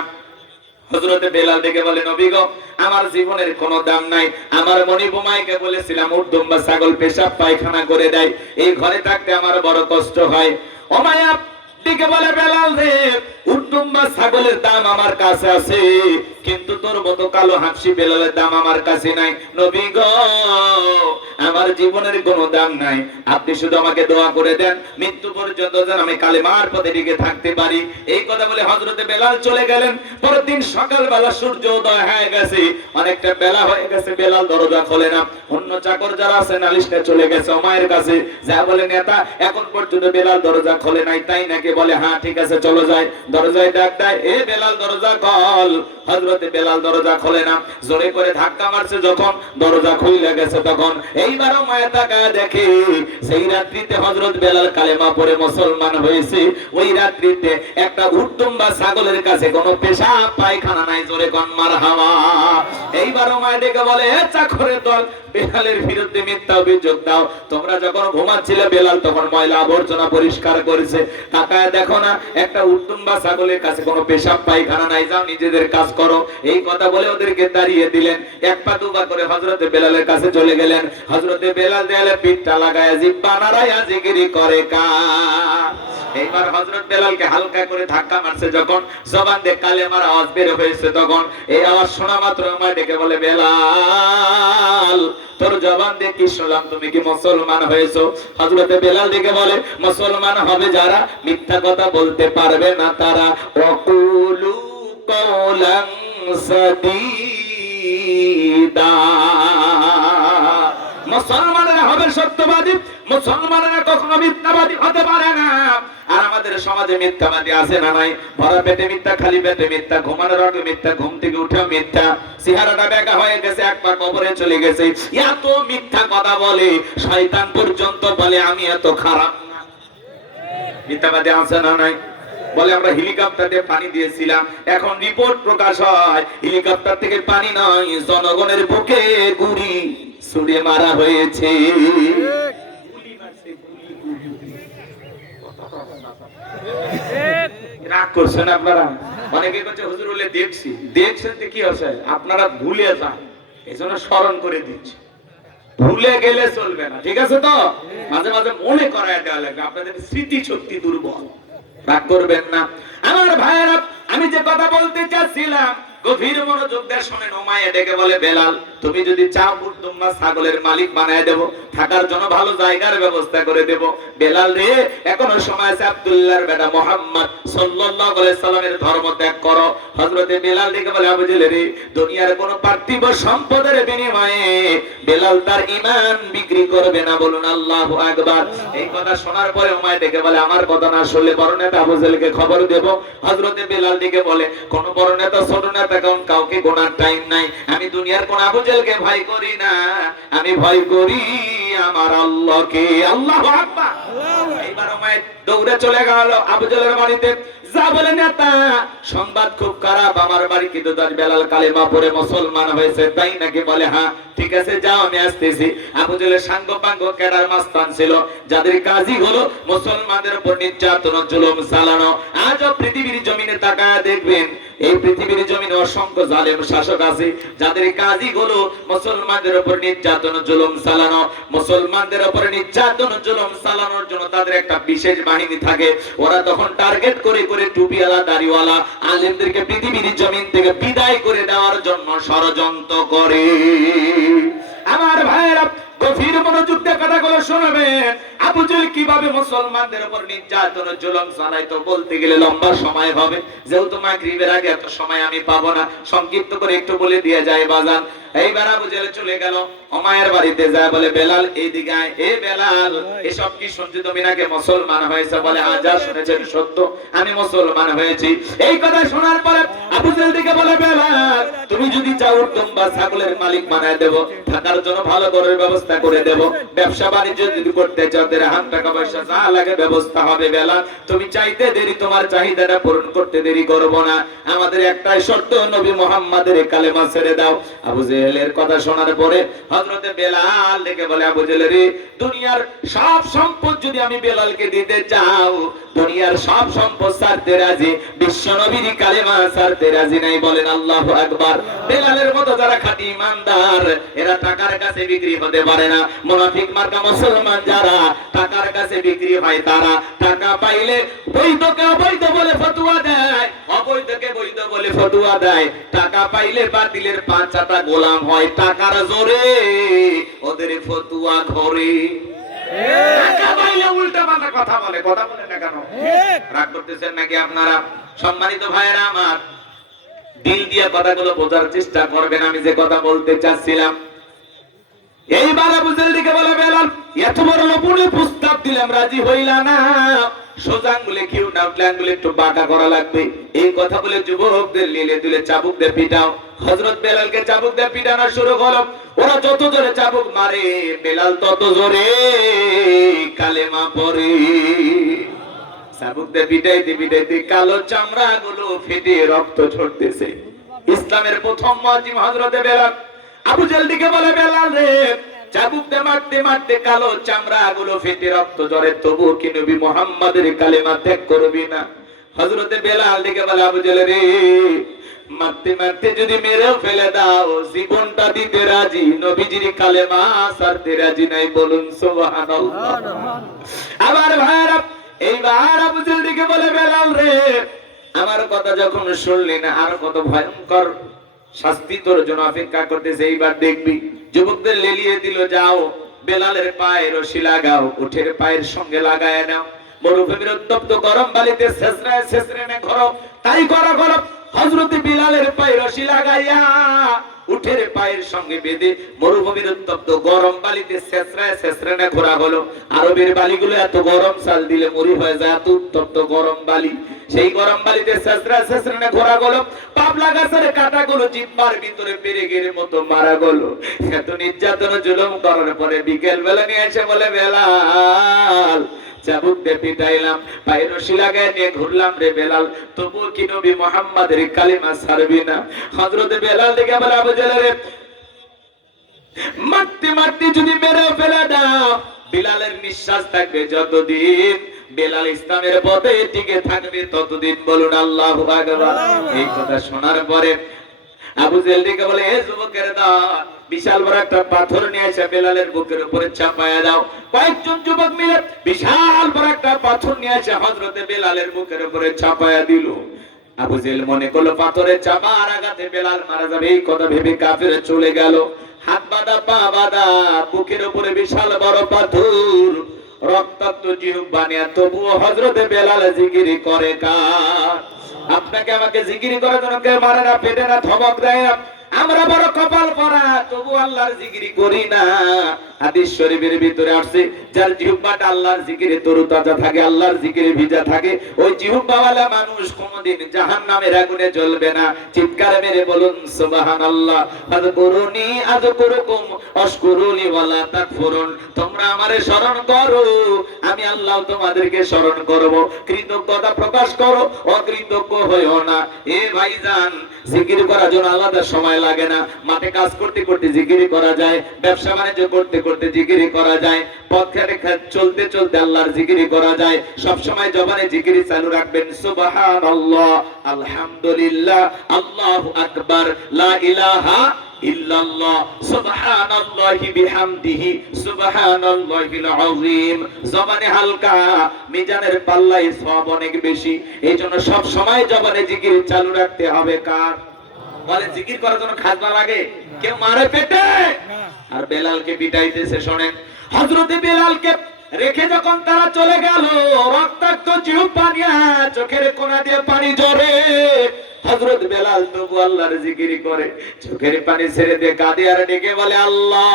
হযরতে বেলাল ডেকে বলে নবী গো, আমার জীবনের কোনো দাম নাই। আমার মনি বোমাইকে বলেছিলাম উট দুম্বা ছাগল পেশাব পায়খানা করে দেয়, এই ঘরে থাকতে আমার বড় কষ্ট হয়। ওমায়া ডেকে বলে বেলাল রে, উট দুম্বা ছাগলের দাম আমার কাছে আছে, কিন্তু তোর মতো কালো হাঁসি বেলালের দাম আমার কাছে নাই। নবী গো, আমার জীবনের কোনো দাম নাই, আপনি শুধু আমাকে দোয়া করে দেন মৃত্যু পর্যন্ত যেন আমি কালেমার পথে টিকে থাকতে পারি। এই কথা বলে হযরতে বেলাল চলে গেলেন। পরের দিন সকালবেলা সূর্য উদয় হয়ে গেছে, অনেকটা বেলা হয়ে গেছে, বেলাল দরজা খোলে না। অন্য চাকর যারা আছে নালিশটা চলে গেছে ওমায়ের কাছে, যা বলে নেতা এখন পর্যন্ত বেলাল দরজা খোলে নাই, তাই নাকি? বলে হ্যাঁ ঠিক আছে চলো যাই। দরজায় ডাক দেয়, এ বেলাল দরজা খোল। হযরতে বেলাল দরজা খোলে না, জোরে করে ধাক্কা মারছে, যখন দরজা খুলে গেছে তখন এইবারও মায়া তাকায় দেখে সেই রাত্রিতে হযরত বেলাল কালেমা পড়ে মুসলমান হয়েছে। ওই রাত্রিতে একটা উট দুম্বা ছাগলের কাছে কোনো পেশাব পায়খানা নাই, জোরে কোন মারহাবা। এইবারও মায়া ডেকে বলে, এ চাকরের দল, বেলালের বিরুদ্ধে মিথ্যা অভিযোগ দাও। তোমরা যখন ঘুমাচ্ছিলে বেলাল তখন ময়লা আবর্জনা পরিষ্কার করেছে, তাকায় দেখো না একটা উট দুম্বা ছাগলের কাছে কোনো পেশাব পায়খানা নাই, যাও নিজেদের কাজ করো। এই কথা বলে ওদেরকে দাঁড়িয়ে দিলেন। এক পা দুপা করে হযরতে বেলালের কাছে চলে গেলেন। হযরতে বেলাল দেয়ালে পিঠটা লাগায় জিহ্বা নাড়ায়া জিকিরি করে কার। এইবার হযরত বেলালকে হালকা করে ধাক্কা মারছে, যখন জবান দিয়ে কালেমার আওয়াজ বের হয়েছে, তখন এই আওয়াজ শোনা মাত্র আমায় ডেকে বলে, বেলাল তোর জবান দিয়ে কি শুনলাম, তুমি কি মুসলমান হয়েছো? হযরতে বেলাল ডেকে বলে, মুসলমান হবে যারা মিথ্যা কথা বলতে পারবে না তারা। ওয়াকুলু কওলান সাদীদা, মুসলমানেরা হবে সত্যবাদী, মুসলমানেরা কখনো মিথ্যাবাদী হতে পারে না। আর আমাদের সমাজে মিথ্যাবাদী আছে না নাই? ভরা পেটে মিথ্যা, খালি পেটে মিথ্যা, ঘুমানোর আগে মিথ্যা, ঘুম থেকে উঠেও মিথ্যা, চেহারাটা বেঁকা হয়ে গেছে, এক পা কবরে চলে গেছে, এত মিথ্যা কথা বলে শয়তান পর্যন্ত বলে আমি এত খারাপ না। মিথ্যাবাদী আছে না নাই? বলে আমরা হেলিকপ্টার দিয়ে পানি দিয়েছিলাম, এখন রিপোর্ট প্রকাশ হয় হেলিকপ্টার থেকে পানি নয়, জনগণের বুকে গুলি ছুড়ে মারা হয়েছে। রাগ করছেন আপনারা? অনেকে বলছে হুজুর বলে দেখছি, দেখছেন তো কি হচ্ছে, আপনারা ভুলে যান, এই জন্য স্মরণ করে দিচ্ছি। ভুলে গেলে চলবে না, ঠিক আছে তো? মাঝে মাঝে মনে করায় দেওয়া লাগবে, আপনাদের স্মৃতি শক্তি দুর্বল। রাগ করবেন না আমার ভাইয়েরা। আমি যে কথা বলতে চাচ্ছিলাম গভীর মনোযোগ দিয়ে শুনেন। ওমাইয়া ডেকে বলে, বেলাল তুমি যদি চাও উট দুম্বা ছাগলের মালিক বানায় দেব, থাকার জন্য ভালো জায়গার ব্যবস্থা করে দেব। বেলাল রে, এখনো সময় আছে, আব্দুল্লাহর বেটা মুহাম্মদ সাল্লাল্লাহু আলাইহি সাল্লামের ধর্ম ত্যাগ করো। হযরতে বেলাল ডেকে বলে, আবু জেহেল রে, দুনিয়ার কোন পার্থিব সম্পদের বিনিময়ে বেলাল তার ঈমান বিক্রি করবে না, বলুন আল্লাহু আকবার। এই কথা শোনার পরে ওমাইয়া ডেকে বলে, আমার কথা না শুনলে বড় নেতা আবু জেহেলকে খবর দেব। হযরতে বেলাল ডেকে বলে, কোন বড় নেতা ছোট নেতা কাউকে গোনার টাইম নাই, আমি দুনিয়ার কোন আবু জেহেলকে ভয় করি না, আমি ভয় করি আমার আল্লাহকে। আল্লাহু আকবার। এইবার ওমাইয়া দৌড়ে চলে গেল আবু জেহেলের বাড়িতে। যা বলে নেতা, সংবাদ খুব খারাপ, আমার বাড়ি কিন্তু বেলাল কালেমা পড়ে মুসলমান হয়েছে, তাই নাকি? বলে হ্যাঁ ঠিক আছে যাও আমি আসতেছি। আবু জেহেলের সাঙ্গ পাঙ্গ কেডার মাস্তান ছিল, যাদের কাজই হলো মুসলমানদের উপর নির্যাতন জুলুম চালানো। আজও পৃথিবীর জমিনে তাকায় দেখবেন, এই পৃথিবীর জমিনে অসংখ্য জালেম শাসক আছে, যাদের কাজই হলো মুসলমানদের উপর নির্যাতন জুলুম চালানো। মুসলমানদের উপর নির্যাতন জুলুম চালানোর জন্য তাদের একটা বিশেষ বাহিনী থাকে, ওরা তখন টার্গেট করে করে টুপিওয়ালা দাড়িওয়ালা আলেমদেরকে পৃথিবীর জমিন থেকে বিদায় করে দেওয়ার জন্য ষড়যন্ত্র করে। আমার ভাইয়েরা গভীর মনোযোগ দিয়ে কথাগুলো শোনাবেন। আবু জেহেল কিভাবে মুসলমানদের উপর নির্যাতন জুলুম চালাইতো বলতে গেলে লম্বা সময় হবে, যেহেতু মাগরিবের আগে এত সময় আমি পাবো না, সংক্ষিপ্ত করে একটু বলে দিয়ে যায় বাজান। এইবার আবু জেহেল চলে গেল ওমায়ের বাড়িতে, যায় বলে, বেলাল এইদিকে আয়। এ বেলাল, এসব কি শুনছি তুমি নাকি মুসলমান হয়েছে? বলে হ্যাঁ, যা শুনেছেন সত্য, আমি মুসলমান হয়েছি। এই কথা শোনার পরে আবু জেহেল দিকে বলে, বেলাল তুমি যদি চাও উট দুম্বা ছাগলের মালিক বানায় দেব, থাকার জন্য ভালো ঘরের ব্যবস্থা করে দেব, ব্যবসা বাণিজ্য যদি করতে চাও দিরহাম টাকা পয়সা যা লাগে ব্যবস্থা হবে। বেলাল তুমি চাইতে দেরি, তোমার চাহিদাটা পূরণ করতে দেরি করব না। আমাদের একটাই শর্ত, নবী মুহাম্মাদের কালেমা ছেড়ে দাও। আবু জেহেলের কথা শোনার পরে হযরতে বেলাল ডেকে বলে, আবু জেহেল রে, দুনিয়ার সব সম্পদ যদি আমি বেলালকে দিতে চাও, দুনিয়ার সব সম্পদ ছাড়তে রাজি, বিশ্ব নবীর কালেমা ছাড়তে রাজি নাই। বলেন আল্লাহু আকবার। বেলালের মতো যারা খাঁটি ইমানদার, এরা টাকার কাছে বিক্রি হতে পারে না। মুনাফিক মার্কা মুসলমান যারা টাকার কাছে বিক্রি হয়, তারা টাকা পাইলে বৈধকে অবৈধ বলে ফতোয়া দেয়, অবৈধকে বৈধ বলে ফতোয়া দেয়। টাকা পাইলে বাতিলের পাঁচটা গোলাম হয়, টাকার জোরে ওদের ফতোয়া ঘরে। টাকা পাইলে উল্টা পাল্টা কথা বলে। কথা বলে না কেন? রাগ করতেছেন নাকি আপনারা? সম্মানিত ভাইয়েরা আমার, দিল দিয়ে কথাগুলো বোঝার চেষ্টা করবেন আমি যে কথা বলতে চাচ্ছিলাম। এইবার আবু জেহেল দিকে বলে, বেলাল এত বড় লোভনীয় প্রস্তাব দিলাম, রাজি হইলা না। সোজা আঙ্গুলে কিউ না উঠলে আঙ্গুলে একটু বাঁকা করা লাগবে। এই কথা বলে যুবকদের লীলে দিলে চাবুক দিয়ে পিটাও। হযরত বেলালকে চাবুক দিয়ে পিটানো শুরু করলো। ওরা যত জোরে চাবুক মারে, বেলাল তত জোরে কালেমা পড়ে। চাবুক দিয়ে পিটাইতে পিটাইতে কালো চামড়া গুলো ফেটে রক্ত ঝরতেছে। ইসলামের প্রথম মুয়াজ্জিন হযরতে বেলাল। আবু জেহেল দিকে বলে, বেলাল রে, চাবুক দিয়ে মারতে মারতে কালো চামড়া গুলো ফেটে রক্ত ঝরে, তবু কি নবী মুহাম্মাদের কালেমা ত্যাগ করবি না? হযরতে বেলাল দিকে বলে, আবু জেহেল রে, মারতে মারতে যদি মেরেও ফেলে দাও, জীবনটা দিতে রাজি, নবীজির কালেমা ছাড়তে রাজি নাই। বলুন সুবহানাল্লাহ। আবার ভাইরা, এইবার আবু জেহেল দিকে বলে, বেলাল রে, আমার কথা যখন শুনলি না, আর কত ভয়ঙ্কর শাস্তি তোর জন্য অপেক্ষা করতেছে, এইবার দেখবি। যুবকদের লেলিয়ে দিল, যাও বেলালের পায়ে রশি লাগাও, উঠের পায়ের সঙ্গে লাগায় নাও, মরুভূমির উত্তপ্ত গরম বালিতে ছেঁচড়ায় ছেঁচড়ে ঘরো। তাই করা করো। হযরতে বেলালের পায়ে রশি লাগাইয়া উঠের পায়ের সঙ্গে বেঁধে মরুভূমির উত্তপ্ত গরম বালিতে ছেঁচড়ায় ছেঁচড়ে ঘোরা হলো। আরবের বালিগুলো এত গরম, চাল দিলে মরি হয়ে যায়, এত উত্তপ্ত গরম বালি। সেই গরম বালিতে ছেঁচড়ায় ছেঁচড়ে ঘোরা গেল। পাবলা গাছের কাঁটাগুলো জিহ্বার ভিতরে পেরেকের মতো মারা গেল। এত নির্যাতন জুলুম করার পরে বিকেল বেলা নিয়ে এসে বলে, বেলাল চাবুক দিয়ে পিটাইলাম, পায়ে রশি লাগায় নিয়ে ঘুরলাম রে বেলাল, তবুও কি নবী মুহাম্মাদের কালেমা ছাড়বি না? হযরতে বেলাল দিকে বলে, আবু জেহেল রে, মারতে মারতে যদি মেরে ফেলে দাও, বেলালের নিঃশ্বাস থাকবে যতদিন, বেলাল ইসলামের পথে টিকে থাকবে ততদিন। বলুন আল্লাহু আকবার। এই কথা শোনার পরে আবু জেহেল দিকে বলে, এ যুবকের দল, বিশাল বড় একটা পাথর নিয়ে এসে বেলালের বুকের উপরে চাপায়া দাও। কয়েকজন যুবক মিলে বিশাল বড় একটা পাথর নিয়ে এসে হযরতে বেলালের বুকের উপরে চাপায়া দিল। আবু জেহেল মনে করলো পাথরের চাপার আঘাতে বেলাল মারা যাবে, এই কথা ভেবে কাফের চলে গেল। হাত বাঁধা, পা বাঁধা, বুকের উপরে বিশাল বড় পাথর, রক্তাক্ত জিহ্বা নিয়ে, তবুও হযরতে বেলাল জিকির করে। কার? আপনাকে আমাকে জিকির করার জন্য কেউ মারে না, পেটে না, ধমক দেয় না। আমরা বড় কপাল পরা, তবু আল্লাহর জিকির করি না। হাদিস শরীফের ভিতরে আসছে, যার জিহ্বাটা আল্লাহর জিকিরে তরুতাজা থাকে, আল্লাহর জিকিরে ভিজা থাকে, ওই জিহ্বাওয়ালা মানুষ কোনদিন জাহান্নামের আগুনে জ্বলবে না। চিৎকার মেরে বলুন সুবহানাল্লাহ। আযকুরুনি আযকুরুকুম ওয়াশকুরুলি ওয়ালা তাকফুরুন। তোমরা আমারে স্মরণ করো, আমি আল্লাহ তোমাদেরকে স্মরণ করব। কৃতজ্ঞতা প্রকাশ করো, অকৃতজ্ঞ হইও না। এ ভাইজান, জিকির করার জন্য আলাদা সময় লাগে না। মাঠে কাজ করতে করতে জিকির করা যায়, ব্যবসা বাণিজ্য করতে করতে জিকির করা যায়, পথ ঘাটে চলতে চলতে আল্লাহর জিকির করা যায়। সব সময় জবানে জিকির চালু রাখবেন। সুবহানাল্লাহ, আলহামদুলিল্লাহ, আল্লাহু আকবার, লা ইলাহা ইল্লাল্লাহ, সুবহানাল্লাহি বিহামদিহি, সুবহানাল্লাহিল আযীম। জবানে হালকা, মিজানের পাল্লায় সওয়াব অনেক বেশি। এইজন্য সব সময় জবানে জিকির চালু রাখতে হবে। কার? বলে জিকির করার জন্য খাজনা লাগে? কেউ মারে পেটে? আর বেলালকে পিটাইতেছে। শোনেন, হযরতে বেলালকে রেখে যখন তারা চলে গেল, রক্তাক্ত জিহ্বা নিয়ে চোখের কোণা দিয়ে পানি ঝরে, হযরত বেলাল তবু আল্লাহর জিকির করে, চোখের পানি ছেড়ে দিয়ে কাঁদে আর ডেকে বলে, আল্লাহ,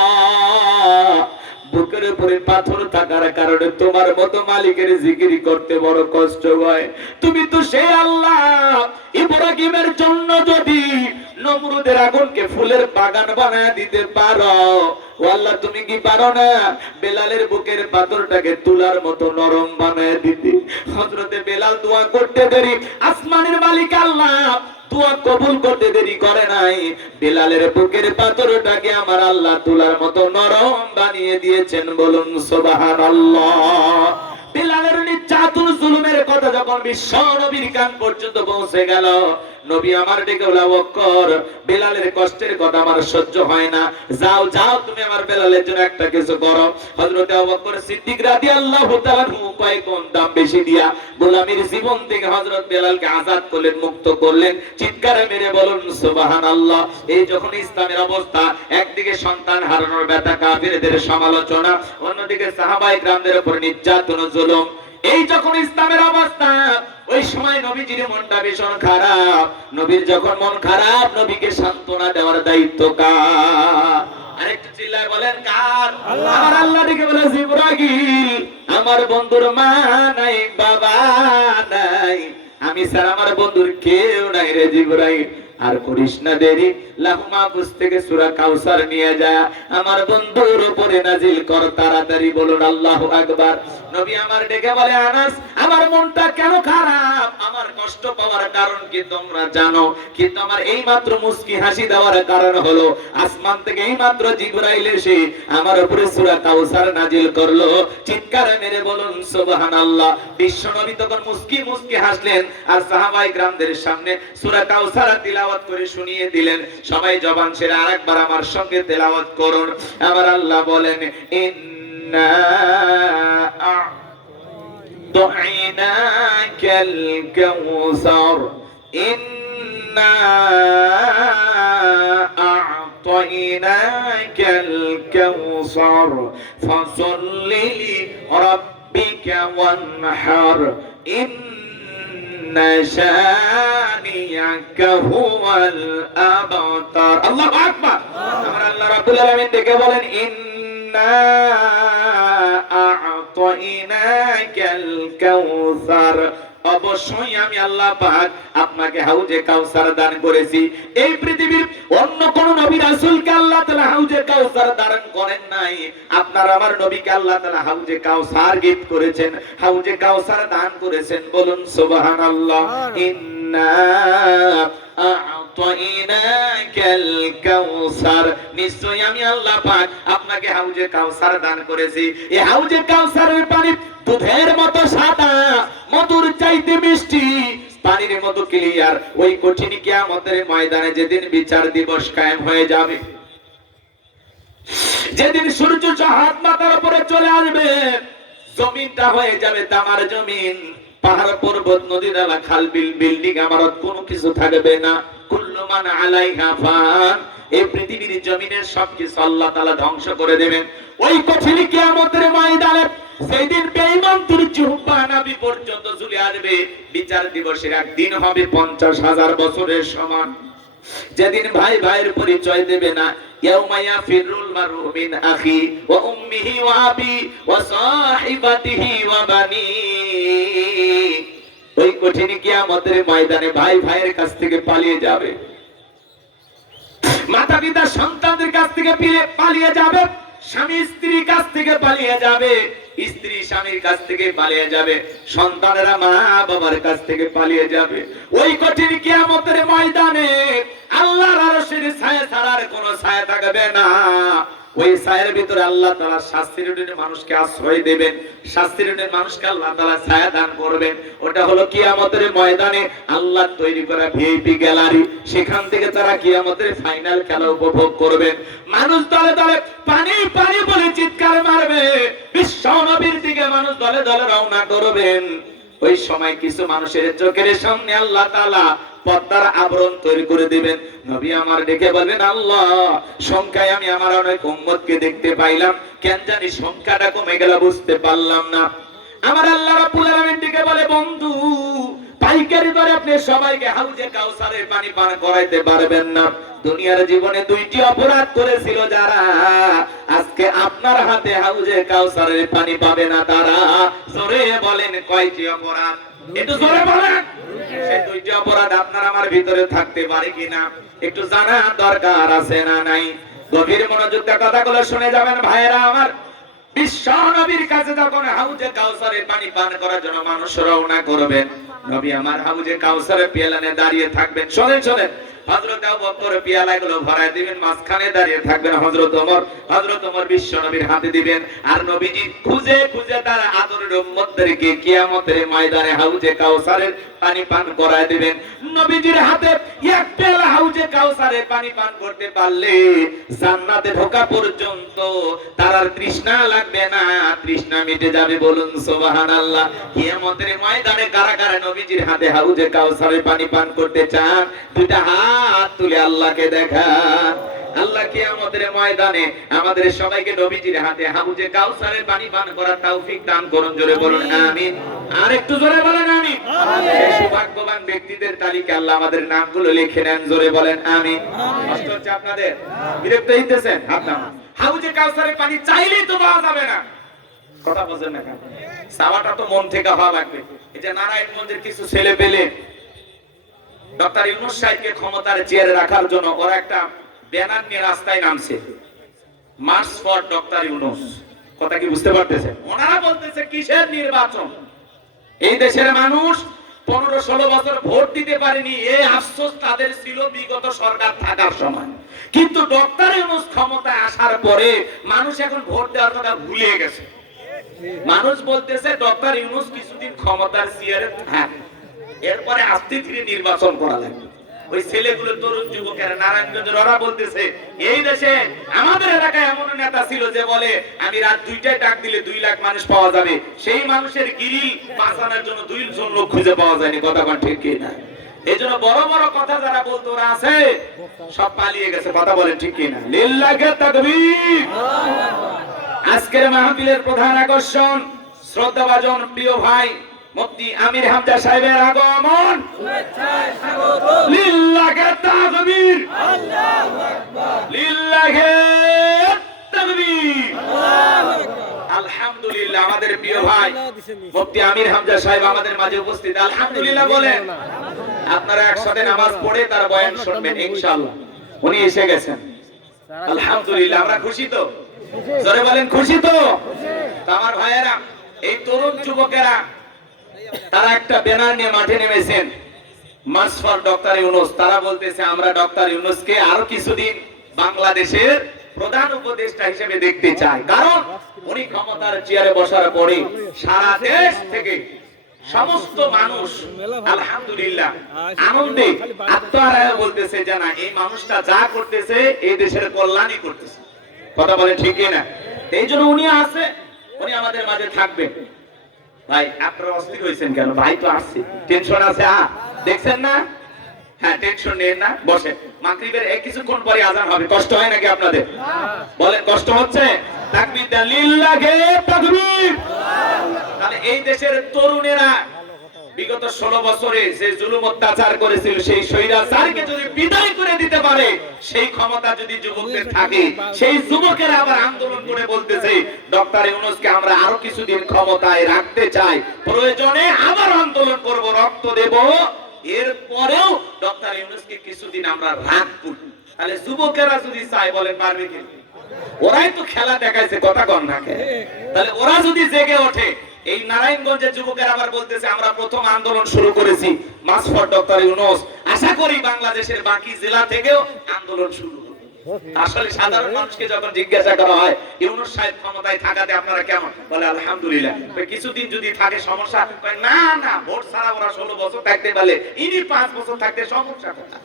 বুকের উপরে পাথর থাকার কারণে তোমার মতো মালিকের জিকির করতে বড় কষ্ট হয়। তুমি তো সেই আল্লাহ, ইব্রাহিমের জন্য যদি নমরুদের আগুনকে ফুলের বাগান বানায় দিতে পারো, ও আল্লাহ তুমি কি পারো না বেলালের বুকের পাথরটাকে তুলার মতো নরম বানায় দিতে? হযরতে বেলাল দোয়া করতে দেরি আসমানের মালিক আল্লাহ দোয়া কবুল করতে দেরি করে নাই। বেলালের বুকের পাথরটাকে আমার আল্লাহ তুলার মতো নরম বানিয়ে দিয়েছেন, বলুন সুবহানাল্লাহ। বেলালের নির্যাতন জুলুমের কথা যখন বিশ্ব নবীর কান পর্যন্ত পৌঁছে গেল, নবী আমার ডেকে বলল, আবু বকর বেলালের কষ্টের কথা আমার সহ্য হয় না, যাও যাও তুমি আমার বেলালের জন্য একটা কিছু করো। হযরতে আবু বকর সিদ্দিক রাদিয়াল্লাহু তাআলা কয়েক গুণ দাম বেশি দিয়া গোলামীর জীবন থেকে হযরত বেলালকে আজাদ করলেন, মুক্ত করলেন। চিৎকারে মেরে বলুন সুবহানাল্লাহ। এই যখন ইসলামের অবস্থা, একদিকে সন্তান হারানোর ব্যথা, কাফিরদের সমালোচনা, অন্যদিকে সাহাবায়ে কিরামদের উপর নির্যাতন জুলুম, এই যখন ইসলামের অবস্থা, ওই সময় নবীজির মনটা ভীষণ খারাপ। নবীর যখন মন খারাপ, নবীকে সান্ত্বনা দেওয়ার দায়িত্ব কার? আরেকটু চিল্লায় বলেন কার? আমার আল্লাহ ডেকে বলে, জিবরাইল আমার বন্ধুর মা নাই, বাবা নাই, আমি স্যার আমার বন্ধুর কেউ নাই রে জিবরাইল। আর করিস না দেরি, লাহু মাহফুজ থেকে সূরা কাউসার নিয়ে যা আমার বন্ধুর উপরে নাজিল কর তাড়াতাড়ি, বলুন আল্লাহু আকবার। নবী আমার ডেকে বলে, আনাস আমার মনটা কেন খারাপ, আমার কষ্ট পাওয়ার কারণ কি তোমরা জানো? কিন্তু আমার এই মাত্র মুস্কি হাসি দেওয়ার কারণ হলো আসমান থেকে এই মাত্র জিবরাইল এসে আমার উপরে সূরা কাউসার নাজিল করলো। চিৎকারে মেরে বলুন সুবহানাল্লাহ। বিশ্ব নবী তখন মুস্কি মুস্কি হাসলেন আর সাহাবায়ে কিরামদের সামনে সূরা কাউসার তিলাওয়াত করে শুনিয়ে দিলেন। সবাই জবান ছেড়ে আরেকবার আমার সঙ্গে তেলাওয়াত করুন। আমার আল্লাহ বলেন, ইন্না আ'তাইনাকাল কাউসার, ইন্না আ'তাইনাকাল কাউসার ফাসাল্লি লিরাব্বিকা ওয়ানহার, ইন্না শানিয়াকা হুয়াল আবতার। আল্লাহু আকবার। আমার আল্লাহ রাব্বুল আলামিন দেখে বলেন, ইন্না আ'তাইনাকাল কাউসার, অবশ্যই আমি আল্লাহ পাক আপনাকে হাউজে কাউসার দান করেছি। এই পৃথিবীর অন্য কোন নবী রাসূলকে আল্লাহ তাআলা হাউজে কাউসার দান করেন নাই। আপনার আমার নবীকে আল্লাহ তাআলা হাউজে কাউসার গিফট করেছেন, হাউজে কাউসার দান করেছেন, বলুন সুবহানাল্লাহ। ইন্না আ'তাইনাকাল কাউসার, নিশ্চয় আমি আল্লাহ পাক আপনাকে হাউজে কাউসার দান করেছি। এই হাউজে কাউসারের পানি দুধের মতো সাদা, মধুর চাইতে মিষ্টি, পানির মতো ক্লিয়ার। ওই কঠিন কিয়ামতের ময়দানে যেদিন বিচার দিবস কায়েম হয়ে যাবে, যেদিন সূর্য জাহাজ মাথার উপরে চলে আসবে, জমিনটা হয়ে যাবে তামার জমিন, পাহাড় পর্বত নদী নালা খাল বিল বিল্ডিং ইমারত কোনো কিছু থাকবে না। কুল্লু মান আলাইহা ফান, এই পৃথিবীর জমিনের সবকিছু আল্লাহ তাআলা ধ্বংস করে দেবেন। ওই কঠিন কিয়ামতের ময়দানে সেদিন বেঈমান তুর জিহ্বা নাভি পর্যন্ত ঝুলে আসবে। বিচার দিবসের একদিন হবে 50,000 বছরের সমান। যেদিন ভাই ভাইয়ের পরিচয় দেবে না, ইয়াউমা ইয়াফিরুল মারউ মিন আখি ওয়া উম্মিহি ওয়া আবি ওয়া সাহিবাতিহি ওয়া বানি, ওই কঠিন কিয়ামতের ময়দানে ভাই ভাইয়ের কাছ থেকে পালিয়ে যাবে, মাতা পিতা সন্তানদের কাছ থেকে পালিয়ে যাবে, স্বামী স্ত্রীর কাছ থেকে পালিয়ে যাবে, স্ত্রী স্বামীর কাছ থেকে পালিয়ে যাবে, সন্তানেরা মা বাবার কাছ থেকে পালিয়ে যাবে। ওই কঠিন কিয়ামতের ময়দানে আল্লাহর আরশের ছায়া ছাড়ার কোনো ছায়া থাকবে না। ওই ছায়ার ভিতরে আল্লাহ তাআলা শাস্তির মানুষকে আশ্রয় দেবেন, শাস্তির মানুষকে আল্লাহ তাআলা ছায়া দান করবেন। ওটা হলো কিয়ামতের ময়দানে আল্লাহ তৈরি করা ভিআইপি গ্যালারি। সেখান থেকে তারা কিয়ামতের ফাইনাল খেলা উপভোগ করবেন। মানুষ দলে দলে পানি পানি বলে চিৎকার মারবে, বিশ্ব নবীর দিকে মানুষ দলে দলে রওনা করবেন। ওই সময় কিছু মানুষের চোখের সামনে আল্লাহ তাআলা পর্দার আবরণ তৈরি করে দিবেন। নবী আমার ডেকে বলবেন, আল্লাহ সংখ্যায় আমি আমার অনেক উম্মতকে দেখতে পাইলাম, কেন জানি সংখ্যাটা কমে গেল বুঝতে পারলাম না। আমার আল্লাহ রাব্বুল আলামিন ডেকে বলে, বন্ধু পাইকারি দরে আপনি সবাইকে হাউজে কাউসারের পানি পান করাইতে পারবেন না। দুনিয়ার জীবনে দুইটি অপরাধ করেছিল যারা, আজকে আপনার হাতে হাউজে কাউসারের পানি পাবে না তারা। জোরে বলেন কয়টি অপরাধ? একটু জোরে বলেন। সেই দুইটা অপরাধ আপনার আমার ভিতরে থাকতে পারে কিনা একটু জানা দরকার আছে না নাই? গভীর মনোযোগ দিয়ে কথাগুলো শুনে যাবেন ভাইয়েরা আমার। বিশ্ব নবীর কাছে যখন হাউজে কাউসারের পানি পান করার জন্য মানুষ রওনা করবেন, নবী আমার হাউজে কাউসারের পিয়ালানে দাঁড়িয়ে থাকবেন। শোনেন শোনেন, হযরত আবু বকর পিয়ালাগুলো ভরায় দিবেন, মাঝখানে দাঁড়িয়ে থাকবেন হযরত ওমর বিশ্ব নবীর হাতে দিবেন। আর নবীজি খুঁজে খুঁজে তার আদরের উম্মতদেরকে কিয়ামতের ময়দানে হাউজে কাউসারের পানি পান করায় দিবেন। নবীজির হাতে এক পেয়ালা হাউজে কাউসারের পানি পান করতে পারলে জান্নাতে ঢোকা পর্যন্ত তার আর তৃষ্ণা লাগবে না, তৃষ্ণা মিটে যাবে। বলুন সুবহানাল্লাহ। কিয়ামতের ময়দানে কারা কারা নবীজির হাতে হাউজে কাউসারের পানি পান করতে চান? দুইটা হাত তুলে আল্লাহকে দেখান। আল্লাহ কিয়ামতের ময়দানে আমাদের সবাইকে নবীজির হাতে হাউজে কাউসারের পানি পান করার তৌফিক দান করুন। জোরে বলুন আমিন। আর একটু জোরে বলেন আমিন। সেই সৌভাগ্যবান ব্যক্তিদের তালিকা আল্লাহ আমাদের নামগুলো লিখে নেন। জোরে বলেন আমিন। কষ্ট হচ্ছে আপনাদের? বিরক্ত হইতেছেন? হাত নামান। হাউজে কাউসারের পানি চাইলেই তো পাওয়া যাবে না। কথা বুঝেন না কেন? চাওয়াটা তো মন থেকে হওয়া লাগবে। এই যে নারায়ণগঞ্জের কিছু ছেলে পেলে ডক্টর ইউনূস সাহেবকে ক্ষমতার চেয়ারে রাখার জন্য ওরা একটা ব্যানার নিয়ে রাস্তায় নামছে, মার্চ ফর ডক্টর ইউনূস। কথা কি বুঝতে পারতেছেন? ওনারা বলতেছে কিসের নির্বাচন? এই দেশের মানুষ 15-16 বছর ভোট দিতে পারেনি, এই আফসোস তাদের ছিল বিগত সরকার থাকার সময়। কিন্তু ডক্টর ইউনূস ক্ষমতায় আসার পরে মানুষ এখন ভোট দেওয়ার কথা ভুলে গেছে। মানুষ বলতেছে ডক্টর ইউনূস কিছুদিন ক্ষমতার চেয়ারে থাক, এরপরে আস্তে ধীরে নির্বাচন করা লাগবে। ওই ছেলেগুলো তরুণ যুবকেরা নারায়ণগঞ্জের ওরা বলতেছে এই দেশে আমাদের এলাকায় এমন নেতা ছিল যে বলে আমি রাত 2টায় ডাক দিলে 2 লাখ মানুষ পাওয়া যাবে, সেই মানুষের গিরিল বাঁচানোর জন্য 2 জন লোক খুঁজে পাওয়া যায়নি। কথা কোন ঠিক কি না? এইজন্য বড় বড় কথা যারা বলতো ওরা আছে সব পালিয়ে গেছে। কথা বলেন ঠিক কি না? লিল্লাহি তাকবীর। আজকের মাহফিলের প্রধান আকর্ষণ শ্রদ্ধাভাজন প্রিয় ভাই মুফতি আমির হামজা সাহেবের আগমন। লিল্লাহি তাকবীর, আল্লাহু আকবার, লিল্লাহি তাকবীর, আল্লাহু আকবার। আলহামদুলিল্লাহ, আমাদের প্রিয় ভাই মুফতি আমির হামজা সাহেব আমাদের মাঝে উপস্থিত। আলহামদুলিল্লাহ বলেন। আপনারা একসাথে নামাজ পড়ে তার বয়ান শুনবেন ইনশাআল্লাহ। উনি এসে গেছেন। আলহামদুলিল্লাহ, আমরা খুশি তো? জোরে বলেন খুশি তো? আমার ভাইয়েরা, এই তরুণ যুবকেরা তারা একটা ব্যানার নিয়ে মাঠে নেমেছেন, মার্চ ফর ডক্টর ইউনূস। তারা বলতেছে আমরা ডক্টর ইউনূসকে আরো কিছুদিন বাংলাদেশের প্রধান উপদেষ্টা হিসেবে দেখতে চাই। কারণ উনি ক্ষমতার চেয়ারে বসার পরে সারা দেশ থেকে সমস্ত মানুষ আলহামদুলিল্লাহ আনন্দে আত্মহারা বলতেছে যে না, এই মানুষটা যা করতেছে এই দেশের কল্যাণই করতেছে। কথা বলে ঠিক না? এই জন্য উনি আছে, উনি আমাদের মাঝে থাকবে। ভাই আপনারা অস্থির হয়েছেন কেন? ভাই তো আসছে, টেনশন আছে। দেখছেন না? হ্যাঁ, টেনশন নেন না, বসেন। মাগরিবের কিছুক্ষণ পরে আজান হবে। কষ্ট হয় নাকি আপনাদের? বলেন কষ্ট হচ্ছে? তাকবীর দেন, লিল্লাহি তাকবীর। তাহলে এই দেশের তরুণেরা বিগত 16 বছরে যে জুলুম অত্যাচার করেছিল সেই স্বৈরাচারকে যদি বিদায় করে দিতে পারে, সেই ক্ষমতা যদি যুবকদের থাকে, সেই যুবকেরা আবার আন্দোলন করে বলতেছে ডক্টর ইউনূসকে আমরা আরো কিছুদিন ক্ষমতায় রাখতে চাই, প্রয়োজনে আবার আন্দোলন করব, রক্ত দেব, এরপরেও ডক্টর ইউনূসকে কিছুদিন আমরা রাখবো। তাহলে যুবকেরা যদি চায়, বলেন পারবে কি? ওরাই তো খেলা দেখাইছে। কথা কন না কেন? তাহলে ওরা যদি জেগে ওঠে, এই নারায়ণগঞ্জের যুবকের আবার বলতেছে আমরা প্রথম আন্দোলন শুরু করেছি মার্চ ফর ডক্টর ইউনূস, আশা করি বাংলাদেশের বাকি জেলা থেকেও আন্দোলন শুরু হবে। আসলে সাধারণ মানুষকে যখন জিজ্ঞাসা করা হয় ইউনূস সাহেব ক্ষমতায় থাকাতে আপনারা কেমন, বলে আলহামদুলিল্লাহ। কিছুদিন যদি থাকে সমস্যা, না না, ভোট ছাড়া ওরা 16 বছর থাকতে পারলে ইনি 5 বছর থাকতে সমস্যা কোথায়?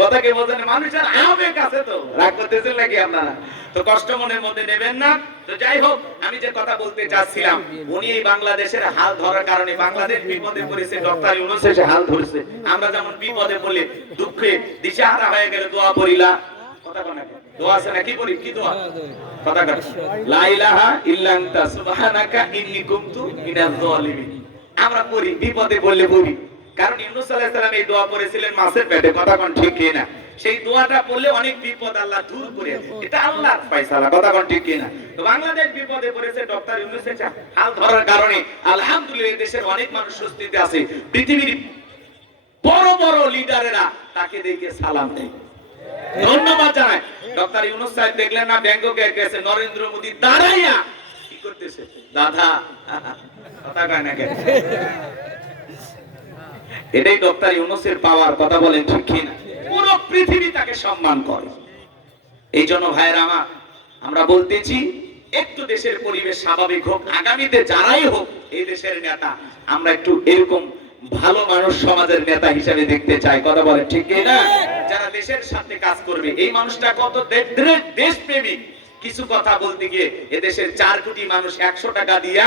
কথা কি বলছেন? মানুষের আবেগ আছে তো, রাগ করতেছেন নাকি আপনারা? তো কষ্ট মনের মধ্যে নেবেন না। তো যাই হোক, আমি যে কথা বলতে চাচ্ছিলাম, উনি এই বাংলাদেশের হাল ধরার কারণে বাংলাদেশ বিপদে পড়েছে, ডক্টর ইউনূস এসে হাল ধরেছে। আমরা যেমন বিপদে পড়লে দুঃখে দিশাহারা হয়ে গেলে দোয়া করিলা। কথা বলে দোয়া আছে নাকি? পড়ি কি দোয়া? কথা কর, লা ইলাহা ইল্লা আনতা সুবহানাকা ইন্নী কুনতু মিনাজ জালিমিন। আমরা পড়ি, বিপদে পড়লে পড়ি। কারণ ইউনূস আলাইহিস সালাম এই দোয়া করেছিলেন মাছের পেটে। কথা কোন ঠিক কি না? সেই দোয়াটা পড়লে অনেক বিপদ আল্লাহ দূর করে দেয়। এটা আল্লাহর ফয়সালা, কথা কোন ঠিক কিনা? তো বাংলাদেশ বিপদে পড়েছে ডক্টর ইউনূসের হাল ধরার কারণে আলহামদুলিল্লাহ দেশের অনেক মানুষ স্বস্তিতে আছে। পৃথিবীর বড় বড় লিডারেরা তাকে দেখে সালাম দেয়, ধন্যবাদ জানায়। ডক্টর ইউনূস সাহেব দেখলেন না ব্যাংককে গেছে, নরেন্দ্র মোদী দাঁড়াইয়া কি করতেছে, দাদা কথা কয় না কেন? এটাই ডক্টর ইউনূসের পাওয়ার, কথা বলেন ঠিক কিনা? পুরো পৃথিবী তাকে সম্মান করে। এই জন্য ভাইরা আমার, আমরা বলতেছি একটু দেশের পরিবেশ স্বাভাবিক হোক, আগামীতে যারাই হোক এই দেশের নেতা আমরা একটু এরকম ভালো মানুষ সমাজের নেতা হিসেবে দেখতে চাই, কথা বলেন ঠিক কিনা? যারা দেশের সাথে কাজ করবে। এই মানুষটা কত দেশপ্রেমিক, কিছু কথা বলতে গিয়ে এদেশের 4 কোটি মানুষ 100 টাকা দিয়া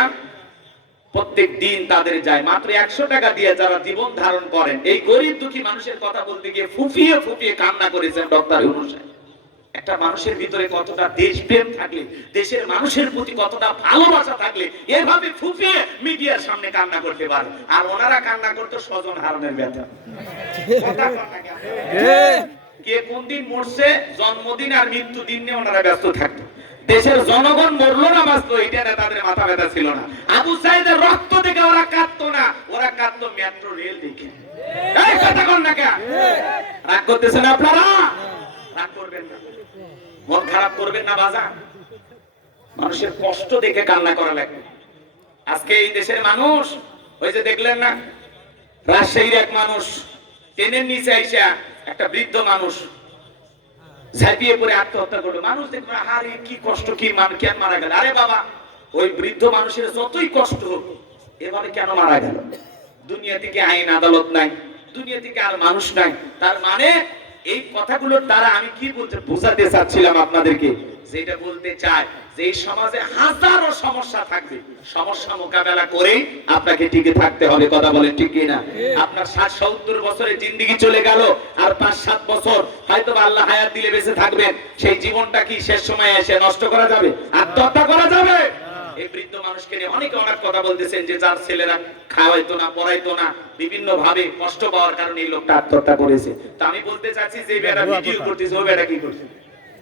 প্রত্যেক দিন তাদের যায়, মাত্র 100 টাকা দিয়ে যারা জীবন ধারণ করেন, এই গরিব দুঃখী মানুষের কথা বলতে গিয়ে ফুফিয়ে ফুফিয়ে কান্না করেছেন ডক্টর ইউনূস। একটা মানুষের ভিতরে কতটা দেশপ্রেম থাকলে, দেশের মানুষের প্রতি কতটা ভালোবাসা থাকলে এভাবে ফুফিয়ে মিডিয়ার সামনে কান্না করতে পারে। আর ওনারা কান্না করতো স্বজন হারানোর ব্যথা। কে কোন দিন মরছে, জন্মদিন আর মৃত্যু দিন নিয়ে ওনারা ব্যস্ত থাকতো। দেশের জনগণ মরলো না বাঁচলো এটা না তাদের মাথা ব্যথা ছিল না। আবু সাইদের রক্ত দেখে ওরা কাঁদতো না, ওরা কাঁদতো মেট্রো রেল দেখে। এই কথা কোন না কেন? রাগ করতেছেন আপনারা? রাগ করবেন না, মন খারাপ করবেন না বাজান। মানুষের কষ্ট দেখে কান্না করা লাগবে। আজকে এই দেশের মানুষ, ওই যে দেখলেন না রাজশাহীর এক মানুষ ট্রেনের নিচে আইসা একটা বৃদ্ধ মানুষ ঝাঁপিয়ে পড়ে আত্মহত্যা করলো। মানুষ দেখবে আরে কি কষ্ট, কি কেন মারা গেল? আরে বাবা, ওই বৃদ্ধ মানুষের যতই কষ্ট হোক এভাবে কেন মারা গেল? দুনিয়া থেকে আইন আদালত নাই, দুনিয়া থেকে আর মানুষ নাই। তার মানে এই কথাগুলোর দ্বারা আমি কি বলতে বোঝাতে চাচ্ছিলাম আপনাদেরকে, যেটা বলতে চাই যে এই সমাজে হাজারো সমস্যা থাকবে, সমস্যা মোকাবেলা করেই আপনাকে টিকে থাকতে হবে, কথা বলেন ঠিক কিনা? আপনার 60-70 বছরের জিন্দেগি চলে গেল, আর 5-7 বছর হয়তো আল্লাহ হায়াত দিলে বেঁচে থাকবেন। সেই জীবনটা কি শেষ সময়ে এসে নষ্ট করা যাবে? আত্মহত্যা করা যাবে? এই বৃদ্ধ মানুষকে নিয়ে অনেকে অনেক কথা বলতেছেন যে যার ছেলেরা খাওয়াইতো না, পড়াইতো না, বিভিন্ন ভাবে কষ্ট পাওয়ার কারণে এই লোকটা আত্মহত্যা করেছে। তো আমি বলতে চাচ্ছি যে বেটা ভিডিও করতেছে, ও বেটা কি করছে?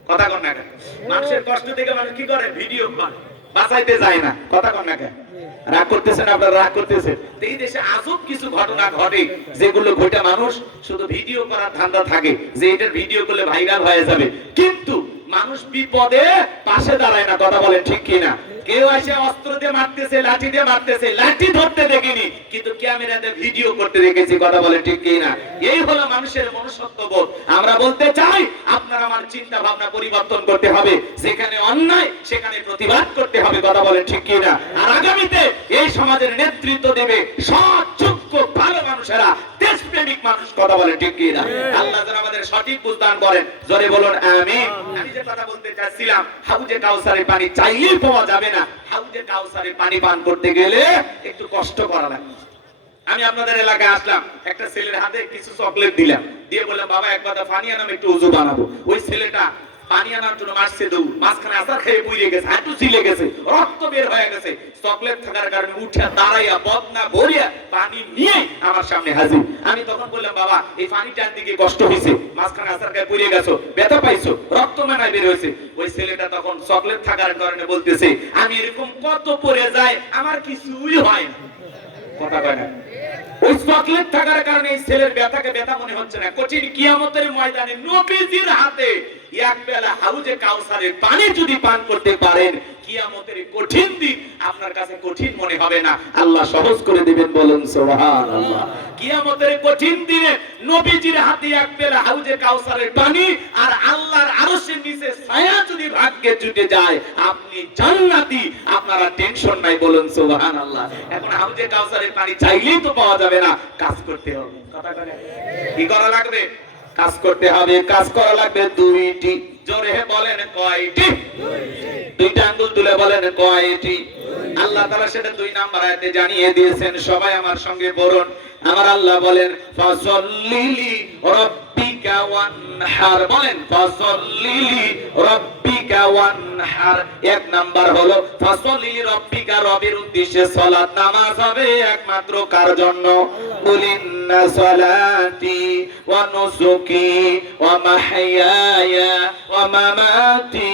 কথা কন না কেন? মানুষের কষ্ট থেকে মানুষ কি করে? ভিডিও করে, বাঁচাইতে যায় না। কথা কন না কেন? রাগ করতেছেন আপনারা? রাগ করতেছেন। এই দেশে আজব কিছু ঘটনা ঘটে যেগুলো ঘটে মানুষ শুধু ভিডিও করার ধান্দা থাকে, যে এটার ভিডিও করলে ভাইরাল হয়ে যাবে, কিন্তু মানুষ বিপদে পাশে দাঁড়ায় না, কথা বলেন ঠিক কিনা? কেউ এসে অস্ত্র দিয়ে মারতেছে, লাঠি দিয়ে মারতেছে, লাঠি ধরতে দেখিনি কিন্তু ক্যামেরাতে ভিডিও করতে দেখেছি, কথা বলেন ঠিক কিনা? এই হলো মানুষের মনুষ্যত্ববোধ। আমরা বলতে চাই আপনার আমার চিন্তা ভাবনা পরিবর্তন করতে হবে, যেখানে অন্যায় সেখানে প্রতিবাদ করতে হবে, কথা বলেন ঠিক কিনা? আর আগামীতে এই সমাজের নেতৃত্ব দেবে সৎ, যোগ্য, ভালো মানুষেরা, দেশপ্রেমিক মানুষ, কথা বলেন ঠিক কিনা? আল্লাহ যেন আমাদের সঠিক বুঝ দান করেন, জোরে বলুন আমিন। আমি যে কথা বলতে চাচ্ছিলাম, হাউজে কাউসারের পানি চাইলেই পাওয়া যাবে না। হাউজে কাউসারের পানি পান করতে গেলে একটু কষ্ট করা লাগে। আমি আপনাদের এলাকায় আসলাম, একটা ছেলের হাতে কিছু চকলেট দিলাম, দিয়ে বললাম বাবা এক কথা পানি আনাম, একটু ওযু বানাবো। ওই ছেলেটা পানি আনার জন্য মারছে দৌড়, মাঝখানে আসার খেয়ে পুড়ে গেছে, হাঁটু ছিলে গেছে, রক্ত বের হয়ে গেছে। চকলেট থাকার কারণে উঠে দাঁড়াইয়া বদনা ভরিয়া পানি নিয়ে আমার সামনে হাজির। আমি তখন বললাম বাবা এই পানিটার দিকে কষ্ট হয়েছে, মাঝখানে আসার খেয়ে পুড়ে গেছো, ব্যথা পাইছো, রক্ত মেনায় বের হয়েছে। ওই ছেলেটা তখন চকলেট থাকার কারণে বলতেছে আমি এরকম কত পড়ে যাই, আমার কিছুই হয় না, কথা কয় না। ওই চকলেট থাকার কারণে এই ছেলের ব্যথাকে ব্যথা মনে হচ্ছে না। কঠিন কিয়ামতের ময়দানে নবীজির হাতে এক বেলা হাউজে কাউসারের পানি যদি পান করতে পারেন, কিয়ামতের কঠিন দিন আপনার কাছে কঠিন মনে হবে না, আল্লাহ সহজ করে দিবেন, বলুন সুবহানাল্লাহ। কিয়ামতের কঠিন দিনে নবীজির হাতে এক বেলা হাউজে কাউসারের পানি আর আল্লাহর আরশের নিচে ছায়া যদি ভাগ্যে জুটে যায় আপনি জান্নাতি, আপনারা টেনশন নাই, বলুন সুবহানাল্লাহ। এখন হাউজে কাউসারের পানি চাইলেই তো পাওয়া যাবে না, কাজ করতে হবে, কথা বলে কি করা লাগবে? কাজ করতে হবে। কাজ করা লাগবে দুইটি, জোরে বলেন কয়টি? দুইটা আঙ্গুল তুলে বলেন কয়টি? আল্লাহ তাআলা সেটা 2 নাম্বার আয়াতে জানিয়ে দিয়েছেন, সবাই আমার সঙ্গে বলুন আমার আল্লাহ বলেন ফাসাল্লিলি রাব্বিকা ওয়ানহার, বলেন ফাসাল্লিলি রাব্বিকা ওয়ানহার। এক নাম্বার হলো ফাসাল্লিলি রাব্বিকা, রবের উদ্দেশ্যে সালাত নামাজ হবে একমাত্র কার জন্য? কুলিন্না সালাতি ওয়া নুসুকি ওয়া মাহইয়ায়া ওয়া মামাতি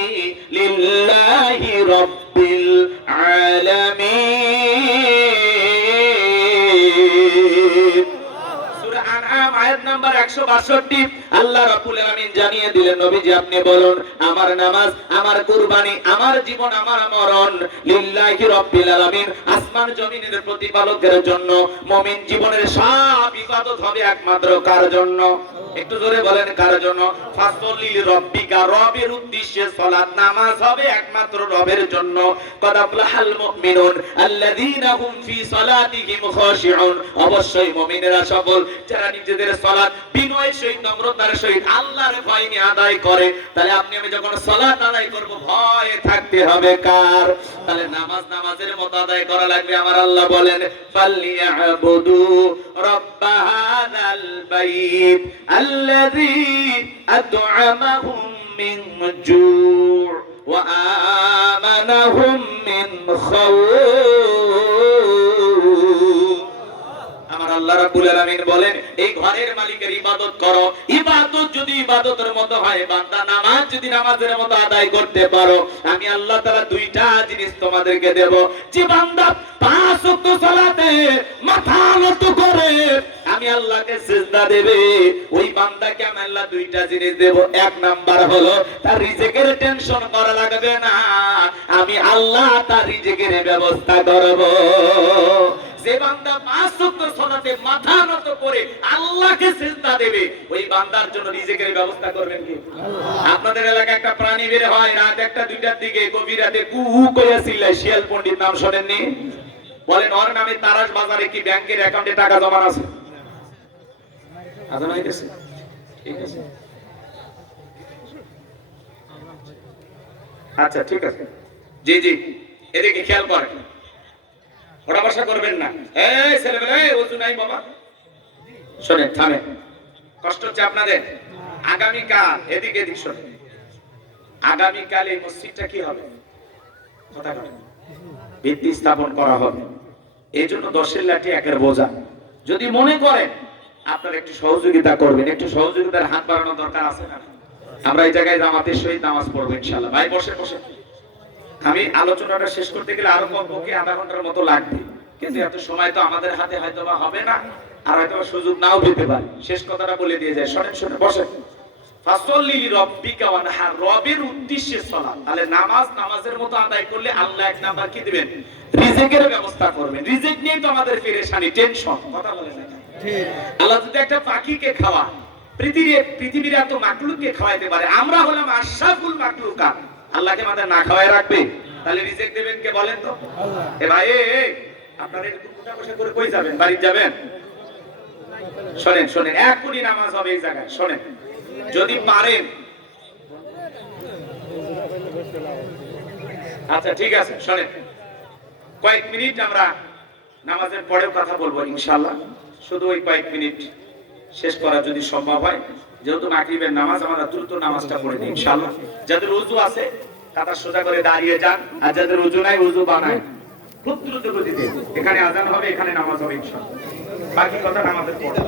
লিল্লাহি রাব্বিল আলামিন। সূরা আনআম আয়াত নাম্বার 162 আল্লাহ রাব্বুল আলামিন জানিয়ে দিলেন, নবীজি আপনি বলুন আমার নামাজ, আমার কুরবানি, আমার জীবন, আমার মরণ লিল্লাহি রাব্বিল আলামিন, আসমান জমিনের প্রতিপালকের জন্য। মুমিন জীবনের সব ইবাদত হবে একমাত্র কার জন্য? একটু জোরে বলেন কার জন্য? ফাসলিল রব্বিকা, রবের উদ্দেশ্যে সালাত নামাজ হবে একমাত্র রবের জন্য। কদ আফলাহাল মুমিনুন আল্লাযীনা হুম ফি সালাতিহিম খাশিউন, অবশ্যই মুমিনেরা সফল যারা নিজেদের সালাত বিনয়ের সহিত, নম্রতার সহিত আল্লাহর ভয় নিয়ে আদায় করে। তাহলে আপনি আমি যখন সালাত আদায় করব ভয়ে থাকতে হবে কার? তাহলে নামাজ নামাজের মতো আদায় করা লাগবে। আমার আল্লাহ বলেন ফালিয়াবুদু রাব্বা হাযাল বাইত আল্লাযী আত'আমাহুম মিন জু' ওয়া আমানাহুম মিন খাউফ। আমার আল্লাহ রাব্বুল আলামিন বলেন এই ঘরের মালিকের ইবাদত করো। ইবাদত যদি ইবাদতের মতো হয়, বান্দা নামাজ যদি নামাজের মতো আদায় করতে পারো, আমি আল্লাহ তাআলা দুইটা জিনিস তোমাদেরকে দেব। যে বান্দা 5 ওয়াক্ত সালাতে মাথা নত করে আমি আল্লাহকে সিজদা দেবে, ওই বান্দাকে আমি আল্লাহ দুইটা জিনিস দেব। এক নাম্বার হলো তার রিজিকের টেনশন করা লাগবে না, আমি আল্লাহ তার রিজিকের ব্যবস্থা করব। যে বান্দা 5 ওয়াক্ত সালাতে মাথা নত করে আল্লাহকে সিজদা দেবে, ওই বান্দার জন্য রিজিকের ব্যবস্থা করবেন কি আল্লাহ। আপনাদের এলাকায় একটা প্রাণী বের হয় রাত 1টা 2টার দিকে, গভীর রাতে কু কইয়া চিল্লায়, শিয়াল পণ্ডিত নাম শোনেননি? বলেন ওর নামে তারাস বাজারে কি ব্যাংকের অ্যাকাউন্টে টাকা জমা আছে? আজান হয়ে গেছে, ঠিক আছে, আচ্ছা ঠিক আছে, জি জি, এদিকে খেয়াল করেন, ওরা বসা করবেন না। এই ছেলেমেয়ে, এই ওযু নাই বাবা, শোনেন থামেন, কষ্ট হচ্ছে আপনাদের। আগামীকাল এদিকে এদিক শোনেন, আগামীকাল এই মসজিদটা কি হবে? কথা বলেন, ভিত্তি স্থাপন করা হবে। এই জন্য 10-এর লাঠি 1-এর বোঝা। যদি মনে করেন আপনারা একটু সহযোগিতা করবেন, একটু সহযোগিতার হাত বাড়ানোর দরকার আছে না? আমরা এই জায়গায় জামাতের সহিত নামাজ পড়বো ইনশাআল্লাহ। ভাই বসে বসে, আমি আলোচনাটা শেষ করতে গেলে আরো কমপক্ষে আধা ঘন্টার মতো লাগবে, কিন্তু এত সময় তো আমাদের হাতে হয়তো বা হবে না, আর হয়তো সুযোগ নাও পেতে পারে। শেষ কথাটা বলে দিয়ে যায়, শোনেন শোনেন, বসেন। ফাসল্লি রাব্বিকা ওয়ানহার, রবের উদ্দেশ্যে সালাত। তাহলে নামাজ নামাজের মতো আদায় করলে আল্লাহ এক নাম্বার কি দিবেন? রিজিকের ব্যবস্থা করবেন। রিজিক নিয়ে তো আমাদের পেরেশানি, টেনশন। কথা বলেন না ঠিক? আল্লাহ যদি একটা পাখিকে খাওয়া, পৃথিবীর এত মাকলুককে খাওয়াইতে পারে, আমরা হলাম আশরাফুল মাকলুকাত, আল্লাহকে আমাদের না খাওয়ায় রাখবে? তাহলে রিজিক দেবেন কে বলেন তো? আল্লাহ। এ ভাই, আপনারা একটু কোথা বসে করে কই যাবেন? বাড়ি যাবেন? শোনেন শোনেন, এক কোটি নামাজ হবে এই জায়গায়, শোনেন যদি পারেন। আচ্ছা ঠিক আছে, শোনেন কয়েক মিনিট আমরা নামাজের পরেও কথা বলবো ইনশাআল্লাহ। শুধু ওই কয়েক মিনিট শেষ করা যদি সম্ভব হয়, যেহেতু মাগরিবের নামাজ, আমরা দ্রুত নামাজটা পড়ে নিই ইনশাআল্লাহ। যাদের ওযু আছে কাঁধা সোজা করে দাঁড়িয়ে যান, আর যাদের ওযু নাই ওযু বানায় খুব দ্রুত গতিতে। এখানে আজান হবে, এখানে নামাজ হবে ইনশাআল্লাহ। বাকি কথা নামাজের পরে।